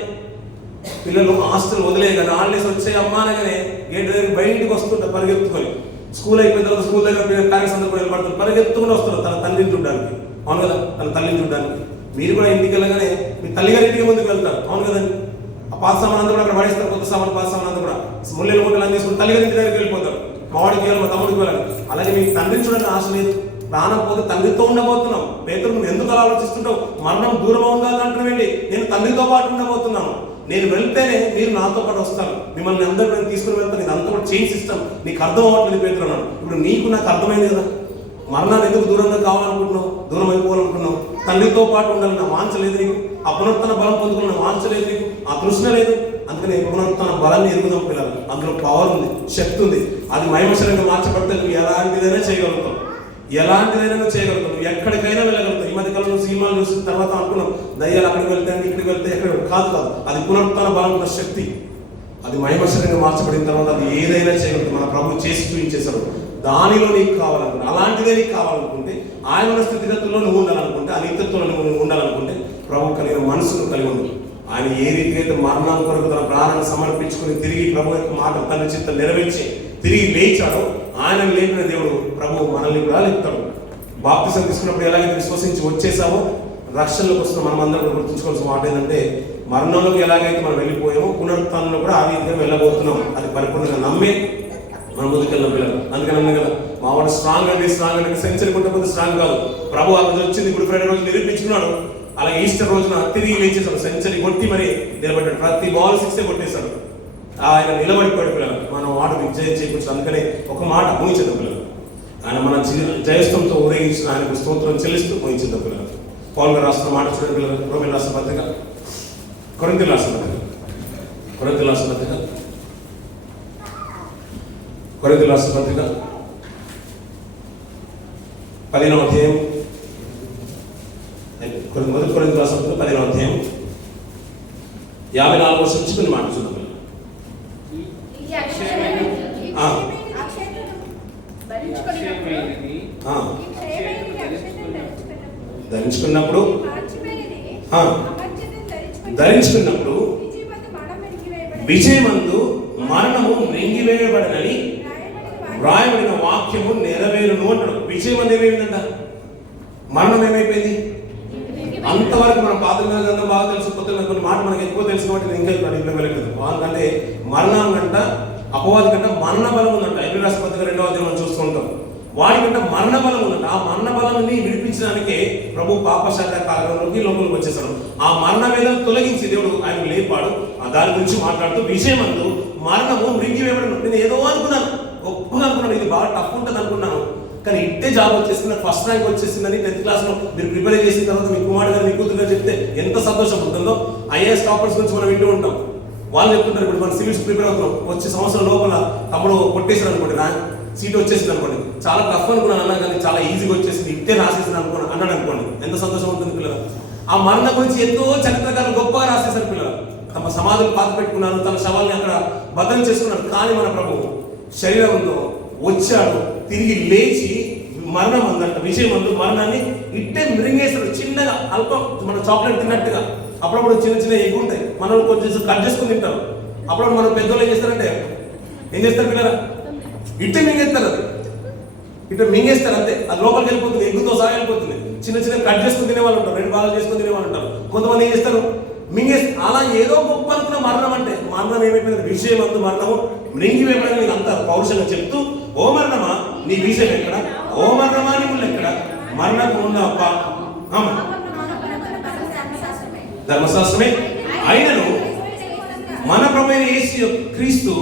హాలిడేస్ వచ్చే అమ్మానగానే గేట్ దగ్గర బయటికి వస్తుంటారు పరిగెత్తుకొని. స్కూల్ అయిపోయిన తర్వాత స్కూల్ దగ్గర పేరెంట్స్ అందరూ నిలబడుతుంది, పరిగెత్తుకుని వస్తున్నారు తన తండ్రిని చూడడానికి. అవును కదా, తన తల్లిని చూడడానికి. మీరు కూడా ఇంటికి వెళ్ళగానే మీ తల్లిగారి ఇంటికి ముందుకు వెళ్తారు. అవును కదండి. ఆ పాత సామాన్ అంతా కూడా అక్కడ పడేస్తారు. కొత్త సామాన్ పాత సామాన్ అంతా కూడా ముళ్ళలు మూటలు అని తీసుకుని తల్లిగారి ఇంటి దగ్గరికి వెళ్ళిపోతారు. మా వాడికి వెళ్ళాలి, మా తమ్ముడికి వెళ్ళాలి. అలాగే మీకు తండ్రిని చూడడానికి ఆశ లేదు, ప్రాణం పోతే తండ్రితో ఉండబోతున్నాం. పేతురు నువ్వు ఎందుకు అలా ఆలోచిస్తుంటావు? మరణం దూరం ఉండాలి అంటున్నావేంటి? నేను తండ్రితో పాటు ఉండబోతున్నాను. నేను వెళ్తేనే మీరు నాతో పాటు వస్తారు, మిమ్మల్ని అందరూ నేను తీసుకుని వెళ్తాను. ఇదంతా కూడా చైన్ సిస్టమ్. నీకు అర్థం అవ్వట్లేదు పేతురు అన్నాడు. ఇప్పుడు నీకు నాకు అర్థమైంది కదా. మరణాన్ని ఎందుకు దూరంగా కావాలనుకుంటున్నావు, దూరం అయిపోవాలనుకుంటున్నావు? తండ్రితో పాటు ఉండాలి నా వాంఛ లేదు నీకు. ఆ పునరుత్థాన బలం పొందుకున్న వాంఛ లేదు నీకు, ఆ తృష్ణ లేదు. అందుకని పునరుత్థాన బలాన్ని ఎరుగుదాం పిల్లలు. అందులో పవర్ ఉంది, శక్తి ఉంది. అది మహిమశరంగా మార్చబడితే నువ్వు ఎలాంటిదైనా చేయగలుగుతావు. నువ్వు ఎక్కడికైనా వెళ్ళగలుగుతావు. ఈ మధ్య కాలంలో సినిమాలు చూసిన తర్వాత అనుకున్నాం దయ్యాలు అక్కడికి వెళ్తే ఇక్కడికి వెళ్తే ఎక్కడ కాదు. అది పునరుత్థాన బలం ఉన్న శక్తి. అది మహిమశరంగా మార్చబడిన తర్వాత అది ఏదైనా చేయగలుగుతాం. మన ప్రభు చేసి చూపించేశాడు. దానిలో నీకు కావాలనుకుంటే, అలాంటిదే నీకు కావాలనుకుంటే, ఆయన ఉన్న స్థితిగతుల్లో నువ్వు ఉండాలనుకుంటే, ఆ నిత్యత్వంలో నువ్వు ఉండాలనుకుంటే ప్రభు కలిగిన మనసును కలిగి ఉండు. ఆయన ఏ రీతిగా అయితే మరణం కొరకు తన ప్రాణాన్ని సమర్పించుకుని తిరిగి ప్రభు యొక్క మాట తన చిత్తం నెరవేర్చి తిరిగి లేచాడో, ఆయన లేపిన దేవుడు ప్రభు మనల్ని కూడా లేపుతాడు. బాప్తిసం తీసుకున్నప్పుడు ఎలాగైతే విశ్వసించి వచ్చేసామో, రక్షణలోకి వస్తున్న మనం అందరం గుర్తుంచుకోవాల్సిన మాట ఏంటంటే, మరణంలోకి ఎలాగైతే మనం వెళ్ళిపోయామో పునరుత్థానంలో కూడా ఆ రీతిగా వెళ్ళబోతున్నాం. అది పరిపూర్ణంగా నమ్మే మనం ముందుకెళ్ళిన పిల్లలు. అందుకని అన్నా కదా, మా వాడు స్ట్రాంగ్ అంటే సెంచరీ కొట్టకపోతే స్ట్రాంగ్ కాదు. ప్రభు ఆ రోజు వచ్చింది, ఇప్పుడు ఫ్రైడే రోజు నిరూపించుకున్నాడు. అలాగే ఈస్టర్ రోజున తిరిగి లేచేసాడు, సెంచరీ కొట్టి మరి నిలబడ్డాడు. ప్రతి బాల్ 6 కొట్టేశాడు. ఆయన నిలబడిపోయాడు పిల్లలు. మనం వాడు విజయం చేకూర్చాడు. అందుకనే ఒక మాట ముగించేద్దాం పిల్లలు. ఆయన మన జయస్తంతో ఊరేగించిన ఆయనకు స్తోత్రం చెల్లిస్తూ ముగించేద్దాం పిల్లలు. పౌలు గారు రాసిన మాట చూడండి పిల్లలు. రోమీయులకు రాసిన పత్రిక, కొరింథీయులకు రాసిన పత్రిక కొరింథీయుల రాసిన పత్రిక 10వ అధ్యాయం, మొదటి కొరింథీయుల రాసిన పత్రిక 10వ అధ్యాయం 54వ వచనం నుంచి కొన్ని మాటలు చూద్దాం. ధరించుకున్నప్పుడు విజయమందు మరణము మింగివేయబడనని వ్రాయబడిన వాక్యము నెరవేరును అంటాడు. విజయమందు ఏమైందంట? మరణం ఏమైపోయింది? అంతవరకు మనం పాత గ్రంథం బాగా తెలుసు, కొత్త కొన్ని మాట మనకి ఎక్కువ తెలుసు కాబట్టి నేను ఇంకా ఇంట్లో వెళ్ళలేదు. ఎందుకంటే మరణం కంట అపవాది కంట మరణ బలం ఉందంట. ఎబ్రిల్ రాసిన పత్రిక 2వ అధ్యాయం మనం చూస్తూ ఉంటాం. వాడికంట మరణ బలం ఉందంట. ఆ మరణ బలాన్ని విడిపించడానికే ప్రభు పాపశాఖ కాలంలోకి లోపలికి వచ్చేసాడు. ఆ మరణ వేదన తొలగించి దేవుడు ఆయన లేపాడు. దాని గురించి మాట్లాడుతూ విజయమందు మరణము మృంగివేయబడను. నేను ఏదో అనుకున్నాను, గొప్పగా అనుకున్నాను, ఇది బాగా టఫ్ ఉంటుంది అనుకున్నాను. కానీ ఇట్టే జాబ్ వచ్చేసింది, నాకు ఫస్ట్ ర్యాంక్ వచ్చేసిందని 10th క్లాస్లో మీరు ప్రిపేర్ చేసిన తర్వాత మీ కుమారుడు గారు మీ కూతురు గారు చెప్తే ఎంత సంతోషం ఉంటుందో. ఐఏఎస్ టాపర్స్ గురించి మనం వింటూ ఉంటాం. వాళ్ళు చెప్తుంటారు, ఇప్పుడు మనం సివిల్స్ ప్రిపేర్ అవుతున్నాం, వచ్చే సంవత్సరం లోపల తమ్ముడు కొట్టేసారు అనుకోండి, ర్యాంక్ సీట్ వచ్చేసింది అనుకోండి, చాలా టఫ్ అనుకున్నాను అన్నా కానీ చాలా ఈజీగా వచ్చేసింది, ఇట్టే రాసేసింది అనుకున్నాను అన్నాడు అనుకోండి, ఎంత సంతోషం ఉంటుంది పిల్లలు. ఆ మరణ గురించి ఎంతో చరిత్రకారులు గొప్పగా రాసేశారు పిల్లలు. తమ సమాధులు పాత పెట్టుకున్నారు, తమ శవాల్ని అక్కడ భద్రం చేసుకున్నారు. కానీ మన ప్రభు శరీరంలో వచ్చాడు, తిరిగి లేచి మరణం అందంట విజయమందు మరణాన్ని ఇట్టే మిరింగేస్తాడు. చిన్నగా అల్పం మన చాక్లెట్ తిన్నట్టుగా. అప్పుడప్పుడు చిన్న చిన్న ఎగ్గు ఉంటాయి, మనం కొంచెం కట్ చేసుకుని తింటారు. అప్పుడప్పుడు మనం పెద్దోళ్ళు ఏం చేస్తారంటే ఏం చేస్తారు పిల్లరా, ఇట్టే మింగేస్తారు. అది ఇట్లా మింగేస్తారు అంతే, అది లోపలికి వెళ్ళిపోతుంది, ఎగ్గుతో సహా వెళ్ళిపోతుంది. చిన్న చిన్న కట్ చేసుకుని తినేవాళ్ళు ఉంటారు, 2 భాగాలు చేసుకుని తినేవాళ్ళు ఉంటారు. కొంతమంది ఏం చేస్తారు, మింగేస్తారు. అలా ఏదో గొప్ప అనుకున్న మరణం అంటే మరణం ఏమైపోయింది, విషయమందు మరణము మృంగివేయబడని నీకు అంత పౌరుషంగా చెప్తూ, ఓ మరణమా నీ విషయం ఎక్కడ, ఓ మరణమా నీ ముళ్ళు ఎక్కడ, మరణకు ఉన్న ధర్మశాస్త్రమే అయినను మన ప్రభువైన యేసు క్రీస్తు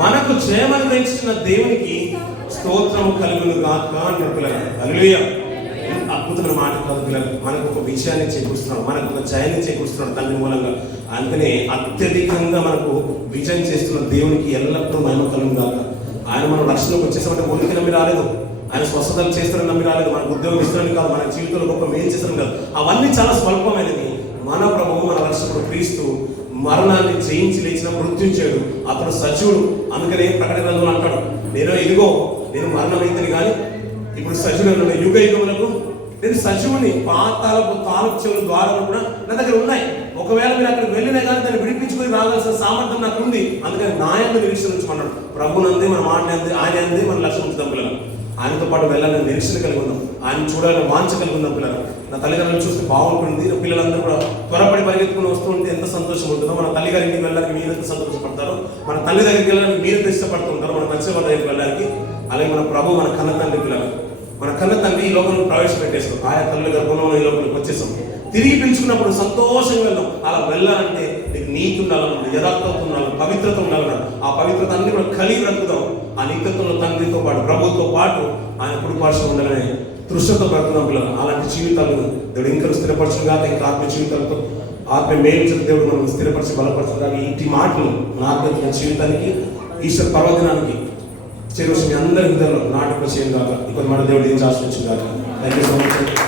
మనకు జయమని గ్రహించిన దేవునికి స్తోత్రము కలుగును గాక అన్నాడు పిల్లలు. హల్లెలూయా. అద్భుతమైన మాట కాదు పిల్లలు, మనకు ఒక విజయాన్ని చేకూరుస్తున్నాడు, మనకు ఒక జయాన్ని చేకూరుస్తున్నాడు తండ్రి మూలంగా. అందుకనే అత్యధికంగా మనకు విజయం చేస్తున్న దేవునికి ఎల్లప్పుడూ మహిమ కలుగును గాక. ఆయన మనం రక్షణకు వచ్చేసామంటే ఒలికి నమ్మి రాలేదు, ఆయన స్వస్థతలు చేస్తారని నమ్మి రాలేదు, మనకు ఉద్యోగం ఇస్తారని కాదు, మన జీవితంలో గొప్ప మేలు చేస్తారని కాదు. అవన్నీ చాలా స్వల్పమైనది. మన ప్రభువు మన రక్షకుడు క్రీస్తు మరణాన్ని జయించి లేచిన మృత్యుంచాడు, అతడు సజీవుడు. అందుకనే ప్రకటన గ్రంథంలో అంటాడు, నేను మరణమైందని కానీ ఇప్పుడు సజీవుడు, యుగ యుగములకు నేను సజీవుని, పాతాలకు తాలపు చెవుల ద్వారాలు కూడా నా దగ్గర ఉన్నాయి. ఒకవేళ మీరు అక్కడికి వెళ్ళినా కానీ దాన్ని విడిపించుకొని రావాల్సిన సామర్థ్యం నాకు ఉంది. అందుకని నాయందు నిరీక్షణ ఉంచమన్నాడు. ప్రభునందే మన మాట అందే, ఆయన అందే మన లక్ష్యం ఉంచుదాం పిల్లలు. ఆయనతో పాటు వెళ్ళాలని నిరీక్షణ కలిగి ఉందాం, ఆయన చూడాలని వాంఛ కలిగి ఉందాం పిల్లలు. నా తల్లిదండ్రులు చూస్తే బాగుంటుంది, పిల్లలందరూ కూడా త్వరపడి పరిగెత్తుకుని వస్తూ ఉంటే ఎంత సంతోషం ఉంటుందో. మన తల్లిగారి ఇంటికి వెళ్ళడానికి మీరు ఎంత సంతోషపడతారో, మన తల్లి దగ్గరికి వెళ్ళడానికి మీరు ఎంత ఇష్టపడుతుంటారో, మన మంచి వాళ్ళ దగ్గరికి వెళ్ళడానికి. అలాగే మన ప్రభు మన కన్న తండ్రి పిల్లలు, మన కన్న తండ్రి ఈ లోపలికి ప్రవేశపెట్టేసాం, ఆయా తల్లి గర్భంలో ఈ లోపలికి వచ్చేసాం. తిరిగి పిలుచుకున్నప్పుడు సంతోషంగా వెళ్దాం. అలా వెళ్ళాలంటే నీకు నీతి ఉండాలన్నాడు, యథార్థత ఉండాలి, పవిత్రత ఉండాలన్నాడు. ఆ పవిత్రత అన్ని కూడా కలిగి బ్రతుకుదాం. ఆ నిత్యత్వంలో తండ్రితో పాటు ప్రభుత్వంతో పాటు ఆయన కుడిపార్శ్వం ఉండాలనే తృష్ణతో బ్రతుకుదాం పిల్లలు. అలాంటి జీవితాలు దేవుడు ఇంకా స్థిరపరచడం కాక, ఇంకా ఆత్మ జీవితాలతో ఆత్మ మేలు దేవుడు మనం స్థిరపరిచి బలపరచడం కాక, ఇంటి మాటలు నా ఆత్మీయ జీవితానికి ఈశ్వర పర్వదినానికి చేరువ అందరి హృదయంలో నాటకం చేయడం కాక, ఇక్కడ మన దేవుడు ఏం ఆశ్రయించడం కాక. Thank you so much.